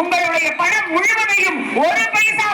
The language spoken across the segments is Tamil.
உங்களுடைய பணம் முழுவதையும் ஒரு பைசா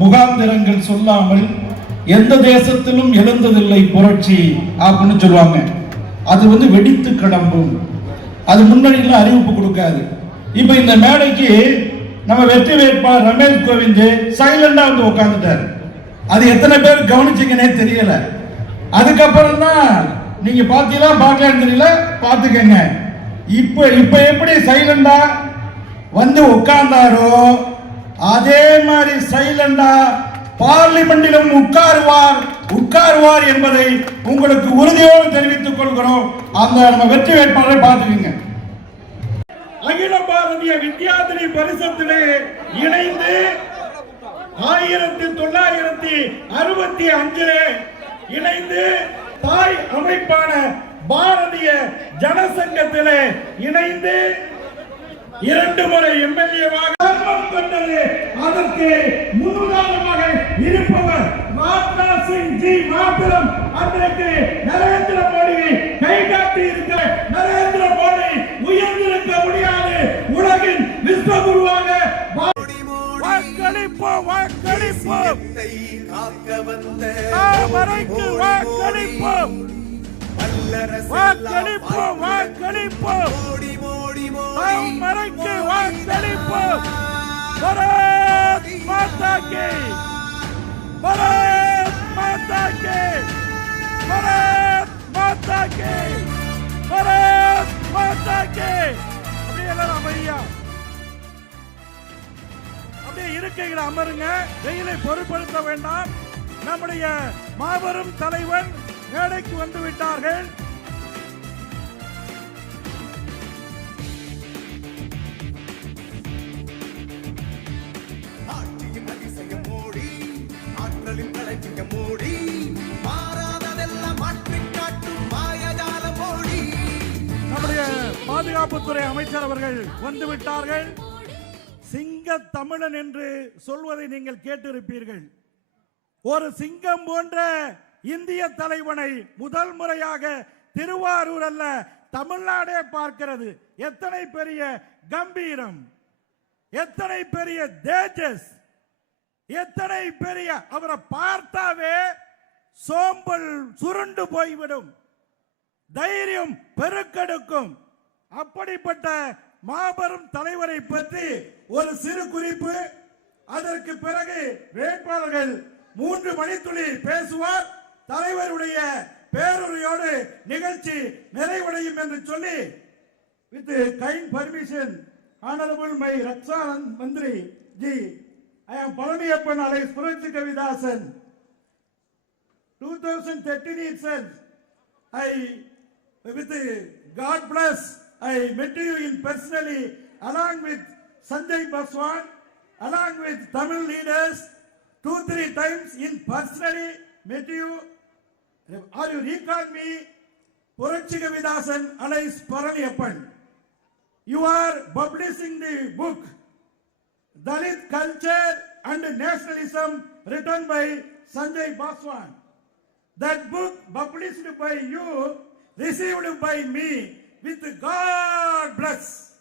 முகாந்திரங்கள் சொல்லாமல் எந்த தேசத்திலும் எழுந்ததில்லை புரட்சி அப்படின்னு சொல்லுவாங்க. அது வெடித்து கிளம்பும். அது முன்னணியில் அறிவிப்பு கொடுக்காது. இப்ப இந்த மேடைக்கு நம்ம வெற்றி வேட்பாளர் ரமேஷ் கோவிந்த் சைலண்டா உட்கார்ந்துட்டாரு. அது எத்தனை பேர் கவனிச்சீங்கன்னே தெரியல. அதுக்கப்புறம் தான் நீங்க பாத்தீங்களா பார்க்கலான்னு தெரியல, பாத்துக்கங்க. இப்ப எப்படி சைலண்டா உட்கார்ந்தாரோ அதே மாதிரி சைலண்டா பார்லிமெண்டிலும் உட்காருவார் என்பதை உங்களுக்கு உறுதியோடு தெரிவித்துக் கொள்கிறோம். அந்த நம்ம வெற்றி வேட்பாளரை பார்த்துக்கங்க. அகில பாரதிய வித்யார்த்தி பரிஷத்திலே இணைந்து 1965 இணைந்து தாய் அமைப்பான பாரதிய ஜனசங்கத்திலே இணைந்து 2 முறை எம்எல்ஏவாக கொண்டது. அதற்கு முன்னுதாரணமாக இருப்பவர் ராஜ்நாத் சிங் ஜி மாத்திரம். அன்றைக்கு நரேந்திர மோடியை கைகாட்டி இருக்க நரேந்திர மோடி உயர்ந்திருக்க முடியாது. உலகின் விஸ்வகுருவாக வாக்களிப்போம் வாக்களிப்போம் வரைக்கு வாக்களிப்போம் வாக்களிப்போம் வாக்களிப்போம் மறைக்கு வாக்களிப்போம். பாரத் மாதா கி பாரத் மாதா கி பாரத் மாதா கி பாரத் மாதா கி. அப்படியே எல்லாரும் அமைதியா அப்படியே இருக்கைகளை அமருங்க. வெயிலை பொருட்படுத்த வேண்டாம். நம்முடைய மாபெரும் தலைவன் மேடைக்கு வந்து விட்டார்கள். நம்முடைய பாதுகாப்புத்துறை அமைச்சர் அவர்கள் வந்துவிட்டார்கள். சிங்க தமிழன் என்று சொல்வதை நீங்கள் கேட்டிருப்பீர்கள். ஒரு சிங்கம் போன்ற இந்திய தலைவனை முதல் முறையாக திருவாரூர் அல்ல தமிழ்நாடே பார்க்கிறது. எத்தனை பெரிய கம்பீரம், எத்தனை பெரிய தேஜஸ், எத்தனை பெரிய, அவரை பார்த்தாவே சோம்பல் சுருண்டு போய்விடும், தைரியம் பெருக்கெடுக்கும். அப்படிப்பட்ட மாபெரும் தலைவரை பற்றி ஒரு சிறு குறிப்பு. அதற்கு பிறகு வேட்பாளர்கள் 3 மணித்துளி பேசுவார். தலைவருடைய பேருரையோடு நிகழ்ச்சி நிறைவடையும் என்று சொல்லி, with kind permission, Honorable my Raksha Mantri ji, I am Palaniyappan alias Puranchi Kavidasan. 2013 itself, with God bless, I met you in personally along with Sanjay Baswan, along with Tamil leaders, 2-3 times in personally met you. Are you recall me? Puranchi Kavidasan alias Palaniyappan. You are publishing the book Dalit Culture and Nationalism written by Sanjay Baswan. That book published by you, received by me with God bless.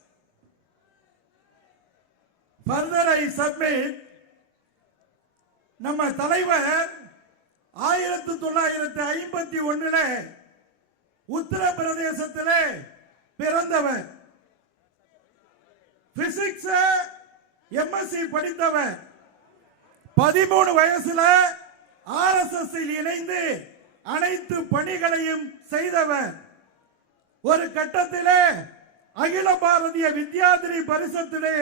Further I submit, நம்ம தலைவர் 1951 உத்தரப்பிரதேசத்திலே பிறந்தவர். பிசிக்ஸ் எம்எஸ்சி படித்தவர். 13 வயசுல RSS இணைந்து அனைத்து பணிகளையும் செய்தவர். ஒரு கட்டத்திலே அகில பாரதிய வித்யாதிரி பரிஷத்திலே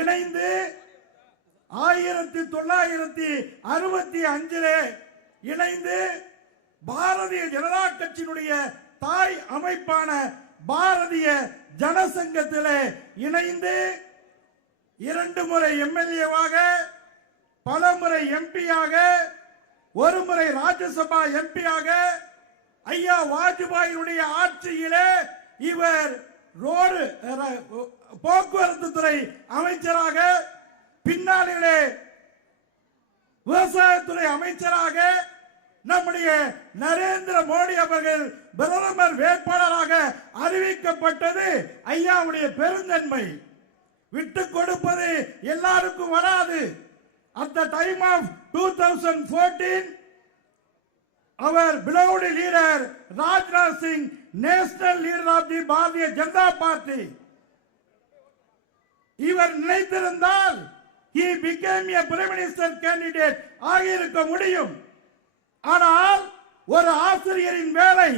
இணைந்து 1965 இணைந்து பாரதிய ஜனதா கட்சியினுடைய தாய் அமைப்பான பாரதிய ஜனசங்கத்திலே இணைந்து 2 முறை எம்எல்ஏவாக, பல முறை எம்பியாக, ஒரு முறை ராஜ்யசபா எம்பியாக, ஐயா வாஜ்பாயினுடைய ஆட்சியிலே இவர் ரோடு போக்குவரத்து துறை அமைச்சராக, பின்னாளிலே விவசாயத்துறை அமைச்சராக, நம்முடைய நரேந்திர மோடி அவர்கள் பிரதமர் வேட்பாளராக அறிவிக்கப்பட்டது ஐயாவுடைய பெருந்தன்மை. விட்டு கொடுப்பது எல்லாருக்கும் வராது. At the time of 2014, our beloved leader Rajnath Singh, national leader of the Bharatiya Janata Party, இவர் நினைத்திருந்தால் he became a prime minister candidate ஆகியிருக்க முடியும். ஆனால் ஒரு ஆசிரியரின் வேலை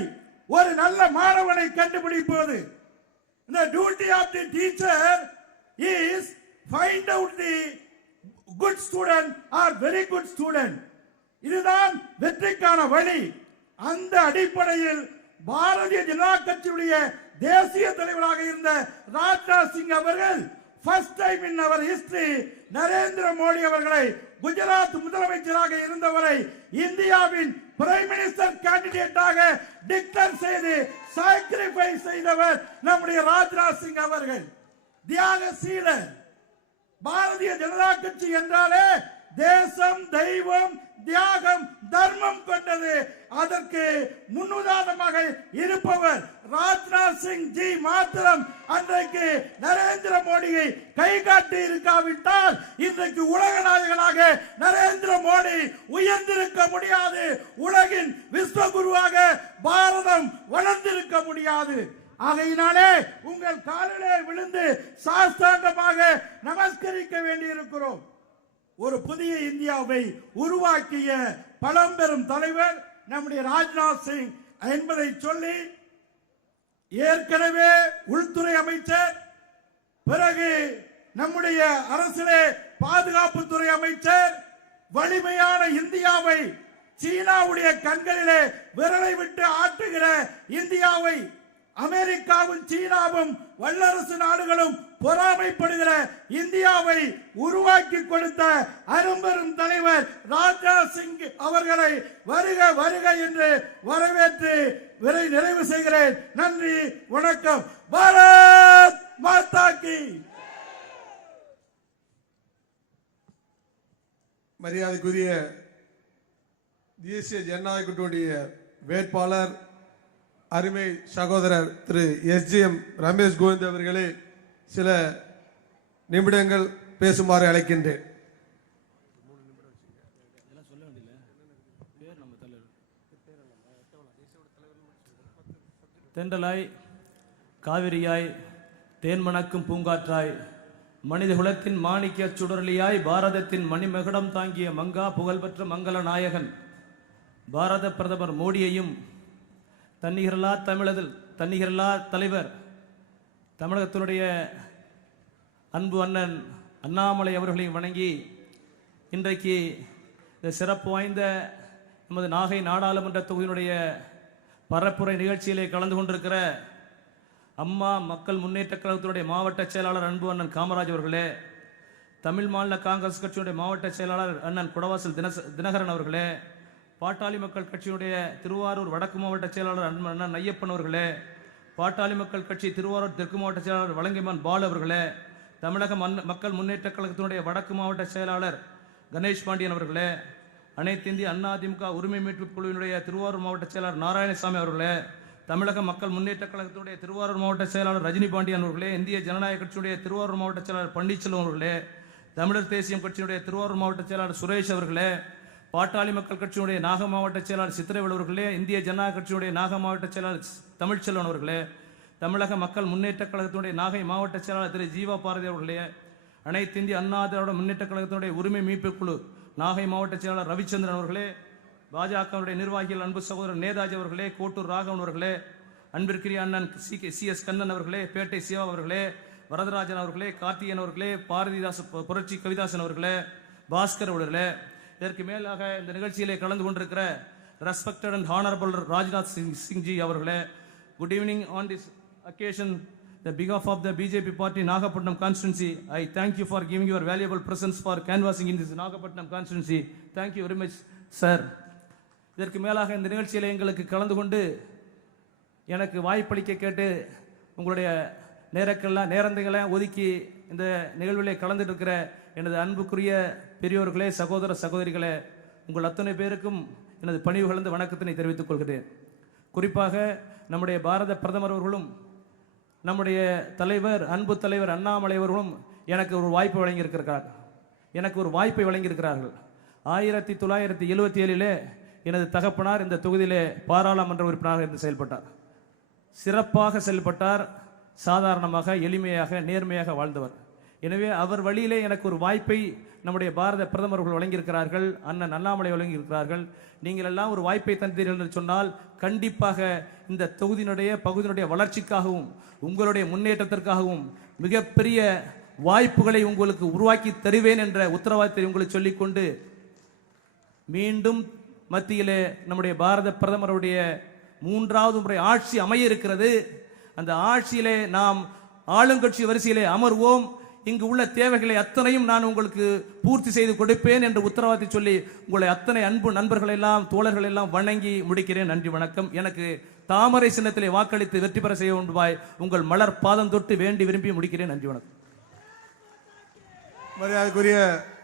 ஒரு நல்ல மாணவனை கண்டுபிடிப்பது. The duty of the teacher is find out the good student or very good student. இதுதான் வெற்றிக்கான வழி. அந்த அடிப்படையில் பாரதிய ஜனதா கட்சியுடைய தேசிய தலைவராக இருந்த ராஜ்நாத் சிங் அவர்கள் first time in our history Narendra Modi அவர்களை குஜராத் முதலமைச்சராக இருந்தவரை இந்தியாவின் பிரைம் மினிஸ்டர் கேண்டிடேட்டாக டிக்ளேர் செய்து சாக்ரிஃபைஸ் செய்தவர் நம்முடைய ராஜ்நாத் சிங் அவர்கள். தியாகசீலர். பாரதிய ஜனதா கட்சி என்றாலே தேசம், தெய்வம், தியாகம், தர்மம் கொண்டது. அதற்கு முன்னுதாரணமாக இருப்பவர் ராஜ்நாத் சிங் ஜி மாத்திரம் அன்றைக்கு நரேந்திர மோடியை கை காட்டி இருக்காவிட்டால் இன்றைக்கு உலக நாயகனாக நரேந்திர மோடி உயர்ந்திருக்க முடியாது. உலகின் விஸ்வகுருவாக பாரதம் வளர்ந்திருக்க முடியாது. ஆகையினாலே உங்கள் காலிலே விழுந்து சாஷ்டாங்கமாக நமஸ்கரிக்க வேண்டியிருக்கிறோம். ஒரு புதிய இந்தியாவை உருவாக்கிய பழம்பெரும் தலைவர் நம்முடைய ராஜ்நாத் சிங் என்பதை சொல்லி, ஏற்கனவே உள்துறை அமைச்சர், பிறகு நம்முடைய அரசிலே பாதுகாப்புத்துறை அமைச்சர், வலிமையான இந்தியாவை, சீனாவுடைய கண்களிலே விரலை விட்டு ஆட்டுகிற இந்தியாவை, அமெரிக்காவும் சீனாவும் வல்லரசு நாடுகளும் பொறாமைப்படுகிற இந்தியாவை உருவாக்கி கொடுத்த அரும்பெரும் தலைவர் ராஜ்நாத் சிங் அவர்களை வருக வருக என்று வரவேற்று நிறைவு செய்கிறேன். நன்றி, வணக்கம். பாரத் மாதா கி. மரியாதைக்குரிய தேசிய ஜனநாயக கூட்டணியுடைய வேட்பாளர் அருமை சகோதரர் திரு SGM ரமேஷ் கோவிந்த் அவர்களே சில நிமிடங்கள் பேசுமாறு அழைக்கின்றேன். தென்றலாய், காவிரியாய், தேன்மணக்கும் பூங்காற்றாய், மனித குலத்தின் மாணிக்க சுடரலியாய், பாரதத்தின் மணிமகுடம் தாங்கிய மங்கா புகழ்பெற்ற மங்கள நாயகன் பாரத பிரதமர் மோடியையும், தன்னிகரில்லா தலைவர் தமிழகத்தினுடைய அன்பு அண்ணன் அண்ணாமலை அவர்களையும் வணங்கி, இன்றைக்கு இந்த சிறப்பு வாய்ந்த நமது நாகை நாடாளுமன்ற தொகுதியினுடைய பரப்புரை நிகழ்ச்சியிலே கலந்து கொண்டிருக்கிற அம்மா மக்கள் முன்னேற்ற கழகத்தினுடைய மாவட்ட செயலாளர் அன்பு அண்ணன் காமராஜ் அவர்களே, தமிழ் மாநில காங்கிரஸ் கட்சியினுடைய மாவட்ட செயலாளர் அண்ணன் குடவாசல் தினகரன் அவர்களே, பாட்டாளி மக்கள் கட்சியினுடைய திருவாரூர் வடக்கு மாவட்ட செயலாளர் அண்ணன் ஐயப்பன் அவர்களே, பாட்டாளி மக்கள் கட்சி திருவாரூர் தெற்கு மாவட்ட செயலாளர் வலங்கைமான் பாலு அவர்களே, தமிழக மக்கள் முன்னேற்ற கழகத்தினுடைய வடக்கு மாவட்ட செயலாளர் கணேஷ் பாண்டியன் அவர்களே, அனைத்து இந்திய அண்ணா திமுக உரிமை மீட்பு குழுவினுடைய திருவாரூர் மாவட்ட செயலாளர் நாராயணசாமி அவர்களே, தமிழக மக்கள் முன்னேற்ற கழகத்தினுடைய திருவாரூர் மாவட்ட செயலாளர் ரஜினி பாண்டியன் அவர்களே, இந்திய ஜனநாயக கட்சியுடைய திருவாரூர் மாவட்ட செயலாளர் பன்னீர்செல்வம் அவர்களே, தமிழர் தேசியம் கட்சியினுடைய திருவாரூர் மாவட்ட செயலாளர் சுரேஷ் அவர்களே, பாட்டாளி மக்கள் கட்சியினுடைய நாக மாவட்ட செயலாளர் சித்திரவேல் அவர்களே, இந்திய ஜனநாயக கட்சியினுடைய நாக மாவட்ட செயலாளர் தமிழ்ச்செல்வன் அவர்களே, தமிழக மக்கள் முன்னேற்ற கழகத்தினுடைய நாகை மாவட்ட செயலாளர் திரு ஜீவா பாரதி அவர்களே, அனைத்து இந்திய அண்ணா திராவிட முன்னேற்ற கழகத்தினுடைய உரிமை மீட்பு குழு நாகை மாவட்ட செயலாளர் ரவிச்சந்திரன் அவர்களே, பாஜகவுடைய நிர்வாகிகள் அன்பு சகோதரர் நேதாஜி அவர்களே, கோட்டூர் ராகவன் அவர்களே, அன்பிற்குரிய அண்ணன் சி.எஸ். கண்ணன் அவர்களே, பேட்டை சிவா அவர்களே, வரதராஜன் அவர்களே, கார்த்திகேயன் அவர்களே, பாரதிதாஸ் புரட்சி கவிதாசன் அவர்களே, பாஸ்கர் அவர்களே, இதற்கு மேலாக இந்த நிகழ்ச்சியிலே கலந்து கொண்டிருக்கிற respected and honourable Rajnath Singhji அவர்களே, good evening. On this occasion, the behalf of the BJP party Nagapattinam constituency, I thank you for giving your valuable presence for canvassing in this Nagapattinam constituency. Thank you very much, sir. இதற்கு மேலாக இந்த நிகழ்ச்சியில் எங்களுக்கு கலந்து கொண்டு எனக்கு வாய்ப்பளிக்க கேட்டு உங்களுடைய நேரங்களை ஒதுக்கி இந்த நிகழ்விலே கலந்துட்டு இருக்கிற எனது அன்புக்குரிய பெரியோர்களே, சகோதர சகோதரிகளே, உங்கள் அத்தனை பேருக்கும் எனது பணிவு கலந்த வணக்கத்தினை தெரிவித்துக் கொள்கிறேன். குறிப்பாக நம்முடைய பாரத பிரதமர் அவர்களும் நம்முடைய தலைவர், அன்பு தலைவர் அண்ணாமலை அவர்களும் எனக்கு ஒரு வாய்ப்பை வழங்கியிருக்கிறார்கள். 1977 எனது தகப்பனார் இந்த தொகுதியிலே பாராளுமன்ற உறுப்பினராக இருந்து செயல்பட்டார். சிறப்பாக செயல்பட்டார். சாதாரணமாக, எளிமையாக, நேர்மையாக வாழ்ந்தவர். எனவே அவர் வழியிலே எனக்கு ஒரு வாய்ப்பை நம்முடைய பாரத பிரதமர்கள் வழங்கியிருக்கிறார்கள், அண்ணன் அண்ணாமலை வழங்கியிருக்கிறார்கள். நீங்கள் எல்லாம் ஒரு வாய்ப்பை தந்தீர்கள் என்று சொன்னால் கண்டிப்பாக இந்த தொகுதியினுடைய பகுதியினுடைய வளர்ச்சிக்காகவும் உங்களுடைய முன்னேற்றத்திற்காகவும் மிகப்பெரிய வாய்ப்புகளை உங்களுக்கு உருவாக்கி தருவேன் என்ற உத்தரவாதத்தை உங்களுக்கு சொல்லிக்கொண்டு, மீண்டும் மத்தியிலே நம்முடைய பாரத பிரதமருடைய 3வது முறை ஆட்சி அமைய இருக்கிறது. அந்த ஆட்சியிலே நாம் ஆளுங்கட்சி வரிசையிலே அமர்வோம். இங்கு உள்ள தேவைகளை அத்தனையும் நான் உங்களுக்கு பூர்த்தி செய்து கொடுப்பேன் என்று உத்தரவாதத்தை சொல்லி உங்களை அத்தனை அன்பு நண்பர்கள் எல்லாம், தோழர்கள் எல்லாம் வணங்கி முடிக்கிறேன். நன்றி, வணக்கம். எனக்கு தாமரை சின்னத்திலே வாக்களித்து வெற்றி பெற செய்ய வேண்டுமாய் உங்கள் மலர் பாதம் தொட்டு வேண்டி விரும்பி முடிக்கிறேன். நன்றி, வணக்கம். மரியாதைக்குரிய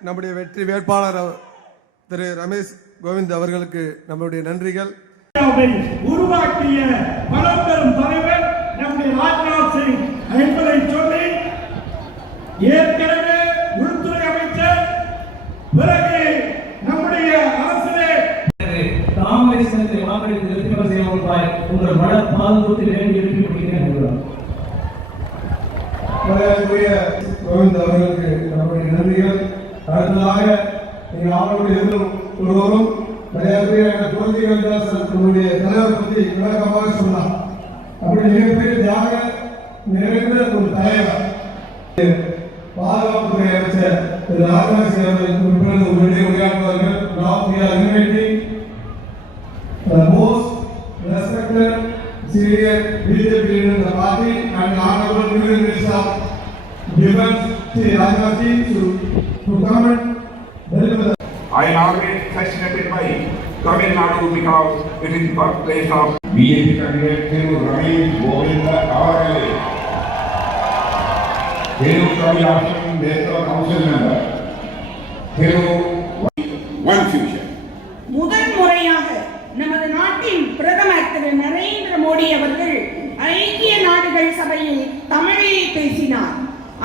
நம்முடைய வெற்றி வேட்பாளர் திரு ரமேஷ் கோவிந்த் அவர்களுக்கு நம்முடைய நன்றிகள். உருவாக்கிய பழம்பெரும் தலைவர் நம்முடைய ராஜ்நாத் சிங் என்பதை சொல்லி, ஏற்கனவே உள்துறை அமைச்சர், பிறகு நம்முடைய அரசிலே தாமரை சின்னத்தை வாக்களித்து வெற்றி பெற செய்ய வேண்டுமாய் உங்கள் மலர் பாதம் தொட்டு வேண்டி விரும்பி முடிக்கிறேன். மரியாதைக்குரிய கோவிந்த் அவர்களுக்கு நம்முடைய நன்றிகள். அடுத்ததாக நீங்கள் அவர்களுடைய ஒருவரும் மரியாதைக்குரிய புரட்சி கவிதாசன் நம்முடைய தலைவர் பற்றி விளக்கமாக சொன்னார். அப்படி மிகப்பெரிய தியாக நிறைந்த ஒரு தலைவர், பாதுகாப்புத்துறை அமைச்சர் திரு ராஜ்நாத் சிங் அவர்கள் உங்களுடைய உரையாற்றுவார்கள். Now we are inviting the most respected senior BJP leader in the party and honorable Union Minister of Defence Sri Rajnath Singh to come and deliver. I am always fascinated by Tamil Nadu because it is birthplace of BJP candidate Thiru Ramesh Govinda Avargale, Thiru Kavidasan National Council member, Thiru One Future. முதல் முறையாக நமது நாட்டின் பிரதமர் திரு நரேந்திர மோடி அவர்கள் ஐக்கிய நாடுகள் சபையில் தமிழில் பேசினார்.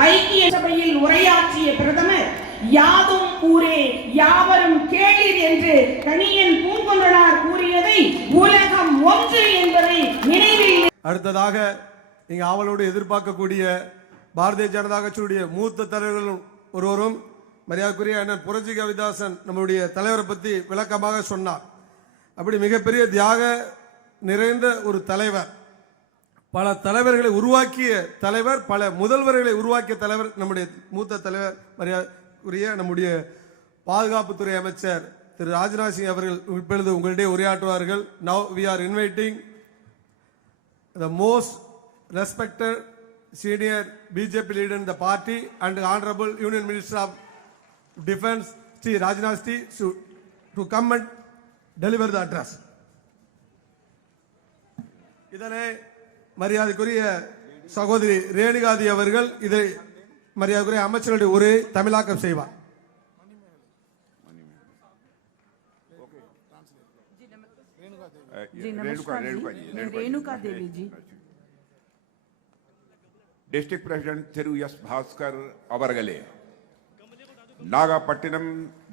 ஐக்கிய சபையில் உரையாற்றிய பிரதமர், யாதும் ஊரே யாவரும் கேளீர் என்று கணியன் பூங்குன்றனார் கூறியதை உலகம் ஒன்று என்பதை நினைவில். அடுத்ததாக நீங்க ஆவலோடு எதிர்பார்க்கக்கூடிய பாரதிய ஜனதா கட்சியுடைய மூத்த தலைவர்கள் ஒருவரும் மரியாதைக்குரிய அண்ணன் புரட்சி கவிதாசன் நம்முடைய தலைவரை பற்றி விளக்கமாக சொன்னார். அப்படி மிகப்பெரிய தியாக நிறைந்த ஒரு தலைவர், பல தலைவர்களை உருவாக்கிய தலைவர், பல முதல்வர்களை உருவாக்கிய தலைவர் நம்முடைய மூத்த தலைவர் மரியாதைக்குரிய நம்முடைய பாதுகாப்புத்துறை அமைச்சர் திரு ராஜ்நாத் சிங் அவர்கள் இப்பொழுது உங்களிடையே உரையாற்றுவார்கள். Now we are inviting the most respected senior BJP leader in the party and honorable Union Minister of Defence Sri Rajnath Singh to come and deliver the address. இதனை மரியாதைக்குரிய சகோதரி ரேணுகாதி அவர்கள் இதை மரியாதைக்குரிய அமைச்சருடைய உரையை தமிழாக்கம் செய்வார். रेणुका देवी जी. District President Thiru S. Bhaskar Avargale, Nagapattinam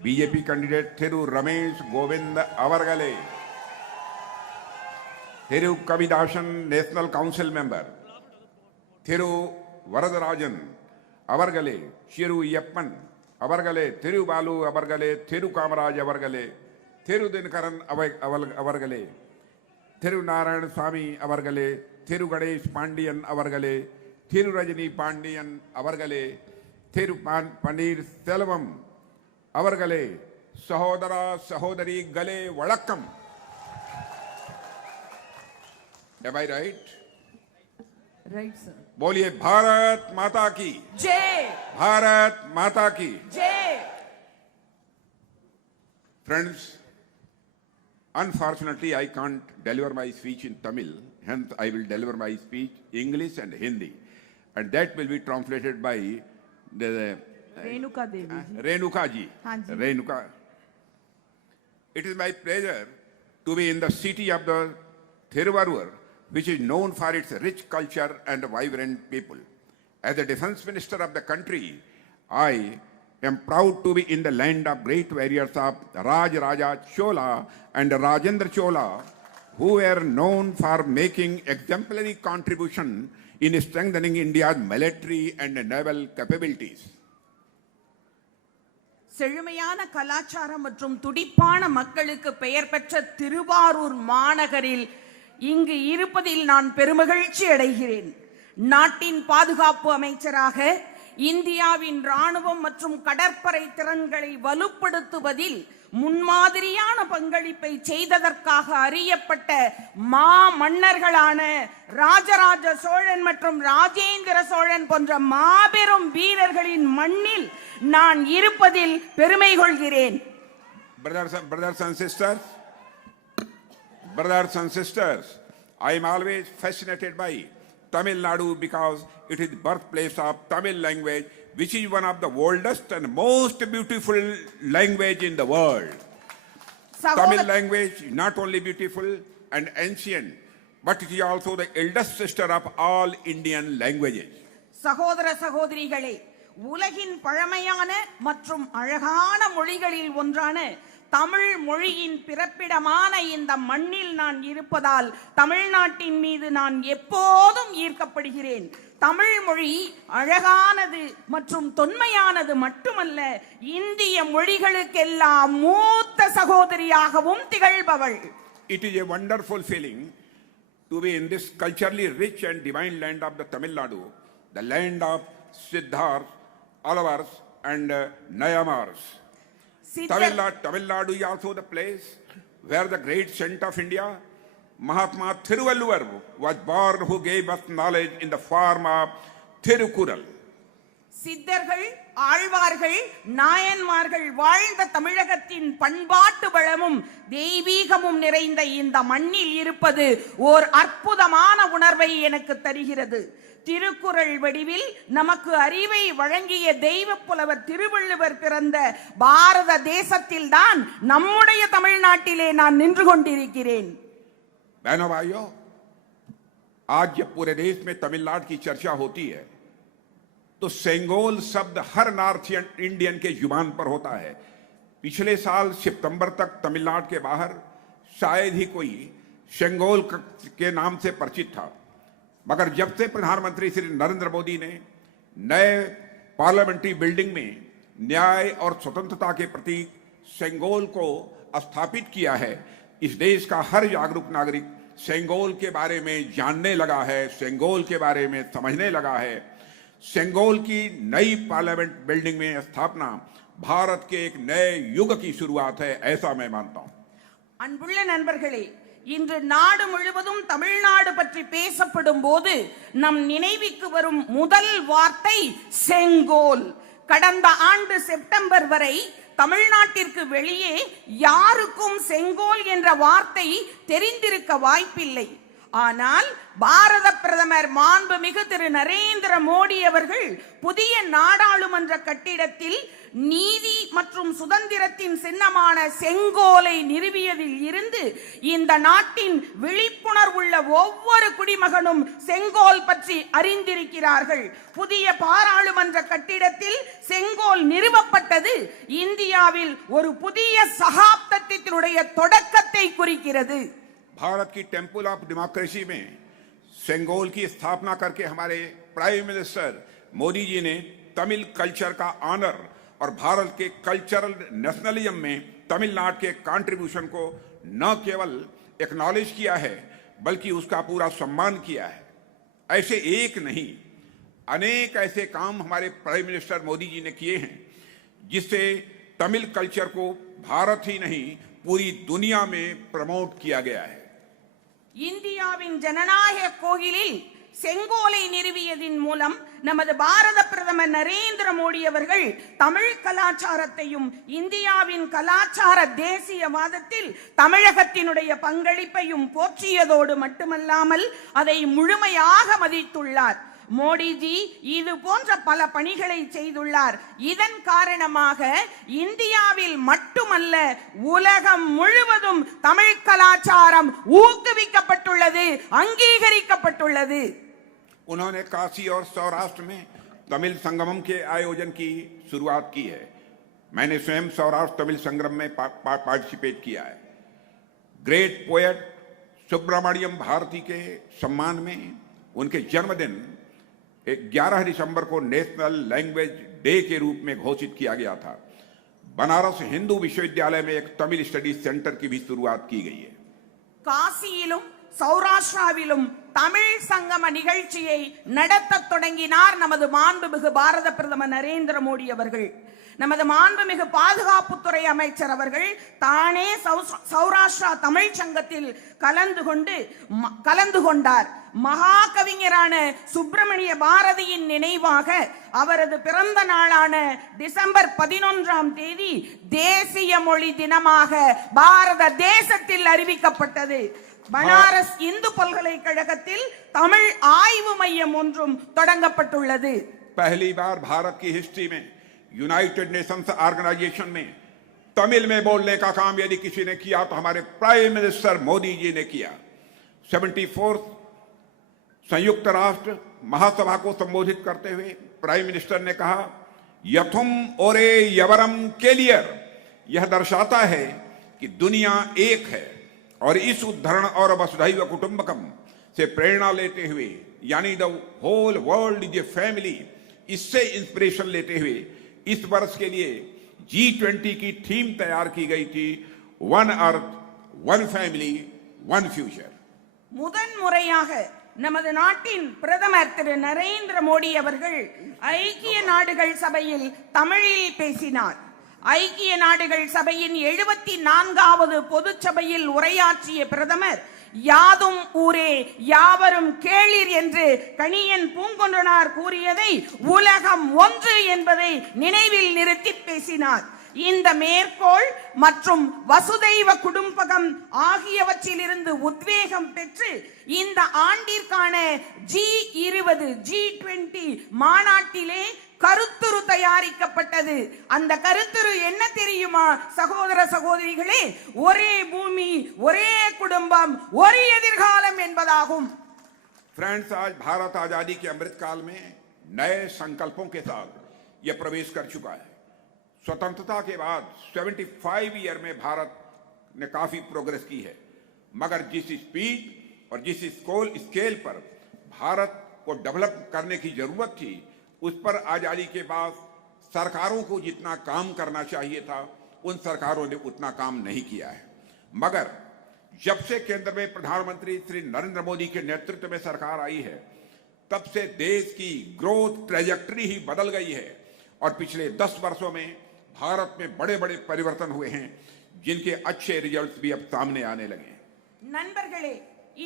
BJP candidate Thiru Ramesh Govinda Avargale, Thiru Kavidasan National Council member, Thiru Varadarajan Avargale, Shiru Yappan Avargale, Thiru Balu Avargale, Thiru Kamaraj Avargale, Thiru Dinkaran Avargale, Thiru Narayan Swami Avargale, Thiru Ganesh Pandian Avargale, Thiru Rajani Pandian Avargale, Thiru Panir Selvam Avargale, Sahodara Sahodari Gale Valakam. Am I right? Right, sir. बोलिए भारत माता की जय भारत माता की जय. Friends, unfortunately I can't deliver my speech in Tamil, hence I will deliver my speech English and Hindi, and that will be translated by the Renuka Devi ji. Renuka ji. हाँ जी. Renuka. It is my pleasure to be in the city of the Thiruvarur, which is known for its rich culture and vibrant people. As the defense minister of the country, I am proud to be in the land of great warriors of Raj Raja Chola and Rajendra Chola, who were known for making exemplary contribution in strengthening India's military and naval capabilities. செழுமையான கலாச்சாரம் மற்றும் துடிப்பான மக்களுக்கு பெயர் பெற்ற திருவாரூர் மாநகரில் இங்கு இருப்பதில் நான் பெருமகிழ்ச்சி அடைகிறேன். நாட்டின் பாதுகாப்பு அமைச்சராக இந்தியாவின் ராணுவம் மற்றும் கடற்படை திறன்களை வலுப்படுத்துவதில் முன்மாதிரியான பங்களிப்பை செய்ததற்காக அறியப்பட்ட மா மன்னர்களான ராஜராஜ சோழன் மற்றும் ராஜேந்திர சோழன் போன்ற மாபெரும் வீரர்களின் மண்ணில் நான் இருப்பதில் பெருமை கொள்கிறேன். Brothers and sisters, I am always fascinated by Tamil Nadu because it is the birthplace of Tamil language, which is one of the oldest and most beautiful language in the world. Tamil language is not only beautiful and ancient, but it is also the eldest sister of all Indian languages. சகோதர சகோதரிகளே, உலகின் பழமையான மற்றும் அழகான மொழிகளில் ஒன்றான தமிழ் மொழியின் பிறப்பிடமான இந்த மண்ணில் நான் இருப்பதால் தமிழ்நாட்டின் மீது நான் எப்போதும் ஈர்க்கப்படுகிறேன். தமிழ் மொழி அழகானது மற்றும் தொன்மையானது மட்டுமல்ல, இந்திய மொழிகளுக்கெல்லாம் மூத்த சகோதரியாகவும் திகழ்பவள். It is a wonderful feeling to be in this culturally rich and divine land of the Tamil Nadu, the land of Siddharth, Alavars and Nayamars. Tamil Nadu is also the place where the great saint of India, Mahatma Thiruvalluvar, was born, who gave us knowledge in the form of Thirukural. சித்தர்கள், ஆழ்வார்கள், நாயன்மார்கள் வாழ்ந்த தமிழகத்தின் பண்பாட்டு வளமும் தெய்வீகமும் நிறைந்த இந்த மண்ணில் இருப்பது ஓர் அற்புதமான உணர்வை எனக்கு தருகிறது. திருக்குறள் வடிவில் நமக்கு அறிவை வழங்கிய தெய்வ புலவர் திருவள்ளுவர் பிறந்த பாரத தேசத்தில் தான் நம்முடைய தமிழ்நாட்டிலே நான் நின்று கொண்டிருக்கிறேன். बहनों भाइयों, आज जब पूरे देश में तमिलनाडु की चर्चा होती है तो सेंगोल शब्द हर नॉर्थ इंडियन के जुबान पर होता है. पिछले साल सितंबर तक तमिलनाडु के बाहर शायद ही कोई सेंगोल के नाम से परिचित था, मगर जब से प्रधानमंत्री श्री नरेंद्र मोदी ने नए पार्लियामेंट्री बिल्डिंग में न्याय और स्वतंत्रता के प्रतीक सेंगोल को स्थापित किया है, इस देश का हर जागरूक नागरिक सेंगोल के बारे में जानने लगा है, सेंगोल के बारे में समझने लगा है. सेंगोल की नई पार्लियामेंट बिल्डिंग में स्थापना भारत के एक नए युग की शुरुआत है, ऐसा मैं मानता हूं. அன்புள்ள நண்பர்களே, இன்று நாடு முழுவதும் தமிழ்நாடு பற்றி பேசப்படும் போது நம் நினைவுக்கு வரும் முதல் வார்த்தை செங்கோல். கடந்த ஆண்டு செப்டம்பர் வரை தமிழ்நாட்டிற்கு வெளியே யாருக்கும் செங்கோல் என்ற வார்த்தை தெரிந்திருக்க வாய்ப்பில்லை. ஆனால் பாரத பிரதமர் மாண்புமிகு திரு நரேந்திர மோடி அவர்கள் புதிய நாடாளுமன்ற கட்டிடத்தில் நீதி மற்றும் சுதந்திரத்தின் சின்னமான செங்கோலை நிறுவியதில் இருந்து இந்த நாட்டின் விழிப்புணர்வுள்ள ஒவ்வொரு குடிமகனும் செங்கோல் பற்றி அறிந்திருக்கிறார்கள். புதிய பாராளுமன்ற கட்டிடத்தில் செங்கோல் நிறுவப்பட்டது இந்தியாவில் ஒரு புதிய சகாப்தத்தினுடைய தொடக்கத்தை குறிக்கிறது. भारत की टेम्पल ऑफ डेमोक्रेसी में सेंगोल की स्थापना करके हमारे प्राइम मिनिस्टर मोदी जी ने तमिल कल्चर का ऑनर और भारत के कल्चरल नेशनलिज्म में तमिलनाडु के कंट्रीब्यूशन को न केवल एक्नॉलेज किया है, बल्कि उसका पूरा सम्मान किया है। ऐसे एक नहीं, अनेक ऐसे काम हमारे प्राइम मिनिस्टर मोदी जी ने किए हैं जिससे तमिल कल्चर को भारत ही नहीं पूरी दुनिया में प्रमोट किया गया है। இந்தியாவின் ஜனநாயக கோயிலில் செங்கோலை நிறுவியதின் மூலம் நமது பாரத பிரதமர் நரேந்திர மோடி அவர்கள் தமிழ் கலாச்சாரத்தையும் இந்தியாவின் கலாச்சார தேசியவாதத்தில் தமிழகத்தினுடைய பங்களிப்பையும் போற்றியதோடு மட்டுமல்லாமல் அதை முழுமையாக மதித்துள்ளார். மோடிஜி இது போன்ற பல பணிகளை செய்துள்ளார். இதன் காரணமாக இந்தியாவில் மட்டுமல்ல உலகம் முழுவதும் தமிழ் கலாச்சாரம் ஊக்குவிக்கப்பட்டுள்ளது, அங்கீகரிக்கப்பட்டுள்ளது. उन्होंने काशी और सौराष्ट्र में तमिल संगमम के आयोजन की शुरुआत की है। मैंने स्वयं सौराष्ट्र तमिल संगम में पार्टिसिपेट किया है। ग्रेट पोएट सुब्रमण्यम भारती के सम्मान में उनके जन्मदिन 11 दिसंबर को नेशनल लैंग्वेज डे के रूप में घोषित किया गया था। बनारस हिंदू विश्वविद्यालय में एक तमिल स्टडीज सेंटर की भी शुरुआत की गई है। காசியிலும் சௌராஷ்டிராவிலும் தமிழ் சங்கம நிகழ்ச்சியை நடத்த தொடங்கினார் நமது மாண்புமிகு பாரத பிரதமர் நரேந்திர மோடி அவர்கள். நமது மாண்புமிகு பாதுகாப்புத்துறை அமைச்சர் அவர்கள் தானே சௌராஷ்டிரா தமிழ் சங்கத்தில் கலந்து கொண்டார். மகா கவிஞரான சுப்பிரமணிய பாரதியின் நினைவாக அவரது பிறந்த நாளான டிசம்பர் 11ஆம் தேதி தேசிய மொழி தினமாக பாரத தேசத்தில் அறிவிக்கப்பட்டது. பனாரஸ் இந்து பல்கலைக்கழகத்தில் தமிழ் ஆய்வு மையம் ஒன்றும் தொடங்கப்பட்டுள்ளது. पहली बार भारत की हिस्ट्री में यूनाइटेड नेशंस ऑर्गेनाइजेशन में तमिल में बोलने का काम यदि किसी ने किया तो हमारे प्राइम मिनिस्टर मोदी जी ने किया। 74th संयुक्त राष्ट्र महासभा को संबोधित करते हुए प्राइम मिनिस्टर ने कहा, यथुम ओरे यवरम केलियर, यह दर्शाता है कि दुनिया एक है और इस उद्धरण और वसुधैव कुटुंबकम से प्रेरणा लेते हुए, यानी the whole world is a family, इससे इंस्पिरेशन लेते हुए इस वर्ष के लिए G20 की थीम तैयार की गई थी, one earth one family one future. முதன் முறையாக நமது நாட்டின் பிரதமர் திரு நரேந்திர மோடி அவர்கள் ஐக்கிய நாடுகள் சபையில் தமிழில் பேசினார். ஐக்கிய நாடுகள் சபையின் 74வது பொதுச்சபையில் உரையாற்றிய பிரதமர் யாதும் ஊரே யாவரும் கேளீர் என்று கணியன் பூங்கொன்றனார் கூறியதை உலகம் ஒன்று என்பதை நினைவில் நிறுத்தி பேசினார். இந்த மேற்கோள் மற்றும் வசுதைவ குடும்பகம் ஆகியவற்றிலிருந்து உத்வேகம் பெற்று இந்த ஆண்டிற்கான G20 மாநாட்டிலே கருத்துரு தயாரிக்கப்பட்டது. அந்த கருத்துரு என்ன தெரியுமா சகோதர சகோதரிகளே? ஒரே பூமி, ஒரே குடும்பம், ஒரு எதிர்காலம் என்பதாகும். फ्रेंड्स, आज भारत आजादी के अमृत काल में नए संकल्पों के साथ यह प्रवेश कर चुका है। स्वतंत्रता के बाद 75 ईयर में भारत ने काफी प्रोग्रेस की है, मगर जिस स्पीड और जिस स्केल पर भारत को डेवलप करने की जरूरत थी, उस पर आजादी के बाद सरकारों को जितना काम करना चाहिए था उन सरकारों ने उतना काम नहीं किया है। मगर जब से केंद्र में प्रधानमंत्री श्री नरेंद्र मोदी के नेतृत्व में सरकार आई है, तब से देश की ग्रोथ ट्रेजेक्टरी ही बदल गई है और पिछले 10 वर्षों में भारत में बड़े बड़े परिवर्तन हुए हैं, जिनके अच्छे रिजल्ट्स भी अब सामने आने लगे। நண்பர்களே,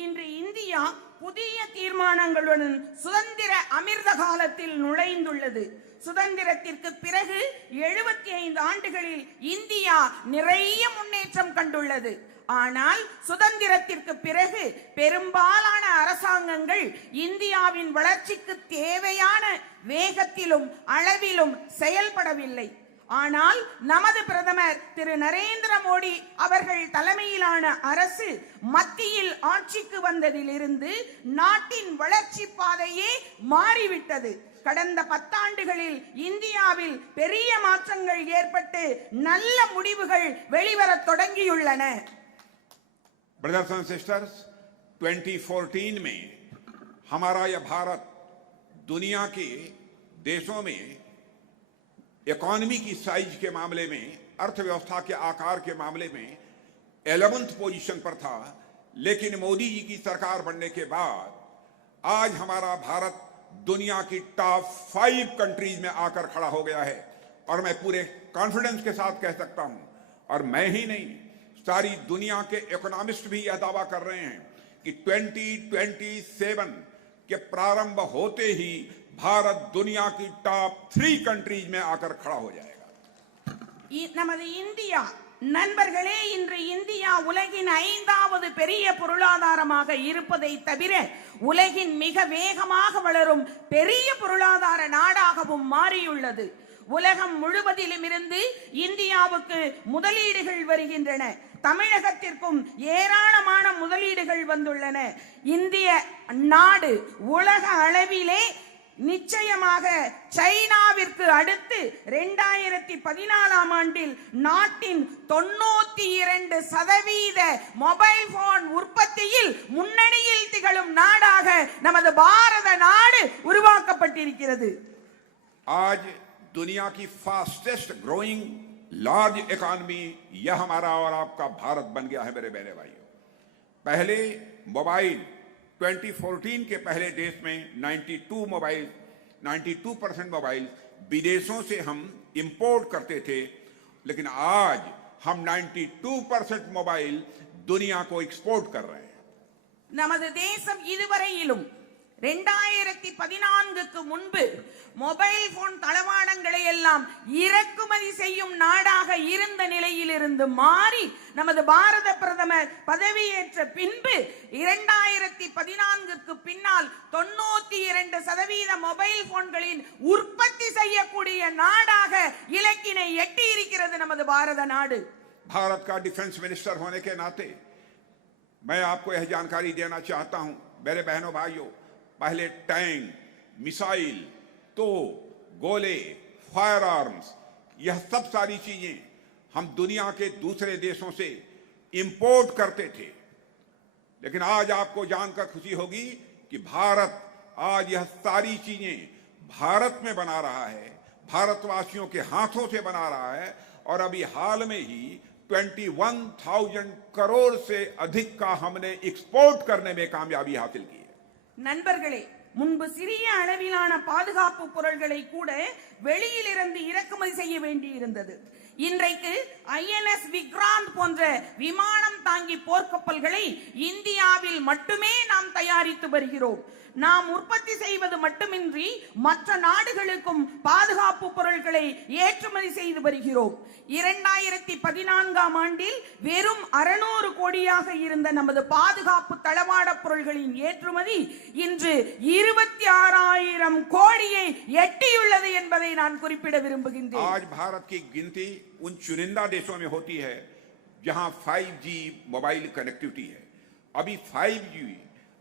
இன்று இந்தியா புதிய தீர்மானங்களுடன் சுதந்திர அமிர்த காலத்தில் நுழைந்துள்ளது. சுதந்திரத்திற்கு பிறகு 75 ஆண்டுகளில் இந்தியா நிறைய முன்னேற்றம் கண்டுள்ளது. ஆனால் சுதந்திரத்திற்கு பிறகு பெரும்பாலான அரசாங்கங்கள் இந்தியாவின் வளர்ச்சிக்கு தேவையான வேகத்திலும் அளவிலும் செயல்படவில்லை. ஆனால் நமது பிரதமர் திரு நரேந்திர மோடி அவர்கள் தலைமையிலான அரசு மத்தியில் ஆட்சிக்கு வந்ததிலிருந்து நாட்டின் வளர்ச்சி பாதையே மாறிவிட்டது. கடந்த 10 ஆண்டுகளில் இந்தியாவில் பெரிய மாற்றங்கள் ஏற்பட்டு நல்ல முடிவுகள் வெளிவரத் தொடங்கியுள்ளன. ब्रदर्स एंड सिस्टर्स, 2014 में हमारा यह भारत दुनिया के देशों में इकोनॉमी की साइज के मामले में, अर्थव्यवस्था के आकार के मामले में 11th पोजीशन पर था, लेकिन मोदी जी की सरकार बनने के बाद आज हमारा भारत दुनिया की टॉप 5 कंट्रीज में आकर खड़ा हो गया है। और मैं पूरे कॉन्फिडेंस के साथ कह सकता हूं, और मैं ही नहीं, सारी दुनिया के इकोनॉमिस्ट भी यह दावा कर रहे हैं कि 2027 के प्रारंभ होते ही भारत दुनिया की टॉप 3 कंट्रीज में आकर खड़ा हो जाएगा। நமது இந்தியா நண்பர்களே, இன்று இந்தியா உலகின் 5வது பெரிய பொருளாதாரமாக இருப்பதை தவிர உலகின் மிக வேகமாக வளரும் பெரிய பொருளாதார நாடாகவும் மாறியுள்ளது. உலகம் முழுவதிலும் இருந்து இந்தியாவுக்கு முதலீடுகள் வருகின்றன. தமிழகத்திற்கும் ஏராளமான முதலீடுகள் வந்துள்ளன. இந்திய நாடு உலக அளவிலே நிச்சயமாக சைனாவிற்கு அடுத்து 2014ஆம் ஆண்டில் நாட்டின் 92% மொபைல் போன் உற்பத்தியில் முன்னணியில் திகழும் நாடாக நமது பாரத நாடு உருவாக்கப்பட்டிருக்கிறது. आज दुनिया की फास्टेस्ट ग्रोइंग लार्ज इकोनॉमी यह हमारा और आपका भारत बन गया है मेरे बहने भाइयों। पहले मोबाइल 2014 के पहले देश में 92% मोबाइल विदेशों से हम इंपोर्ट करते थे, लेकिन आज हम 92% मोबाइल दुनिया को एक्सपोर्ट कर रहे हैं। நமது தேசம் இதுவரையிலும் 2014க்கு முன்பு மொபைல் போன் தளவாடங்களை எல்லாம் இறக்குமதி செய்யும் நாடாக இருந்த நிலையிலிருந்து மாறி நமது பாரத பிரதமர் பதவியேற்ற பின்பு 2014க்கு பின்னால் 92% மொபைல் போன்களின் உற்பத்தி செய்யக்கூடிய நாடாக இலக்கினை எட்டி இருக்கிறது நமது பாரத நாடு. भारत का डिफेंस मिनिस्टर होने के नाते मैं आपको यह जानकारी देना चाहता हूं, मेरे बहनों भाइयों, पहले टैंक, मिसाइल, तो गोले, फायर आर्म्स, यह सब सारी चीजें हम दुनिया के दूसरे देशों से इंपोर्ट करते थे। लेकिन आज आपको जानकर खुशी होगी कि भारत आज यह सारी चीजें भारत में बना रहा है, भारतवासियों के हाथों से बना रहा है। और अभी हाल में ही 21,000 करोड़ से अधिक का हमने एक्सपोर्ट करने में कामयाबी हासिल की है। நண்பர்களே, முன்பு சிறிய அளவிலான பாதுகாப்பு பொருட்களை கூட வெளியிலிருந்து இறக்குமதி செய்ய வேண்டியிருந்தது. இன்றைக்கு INS விக்ராந்த் போன்ற விமானம் தாங்கி போர்க்கப்பல்களை இந்தியாவில் மட்டுமே நாம் தயாரித்து வருகிறோம். நாம் உற்பத்தி செய்வது மட்டுமின்றி மற்ற நாடுகளுக்கும் பாதுகாப்பு பொருட்களை ஏற்றுமதி செய்து வருகிறோம். 2014ஆம் ஆண்டில் வெறும் 600 கோடியாக இருந்த நமது பாதுகாப்பு தளவாட பொருட்களின் ஏற்றுமதி இன்று 26,000 கோடியை எட்டியுள்ளது என்பதை நான் குறிப்பிட விரும்புகின்றேன். आज भारत की गिनती उन चुनिंदा देशों में होती है जहां 5G मोबाइल कनेक्टिविटी है। अभी 5G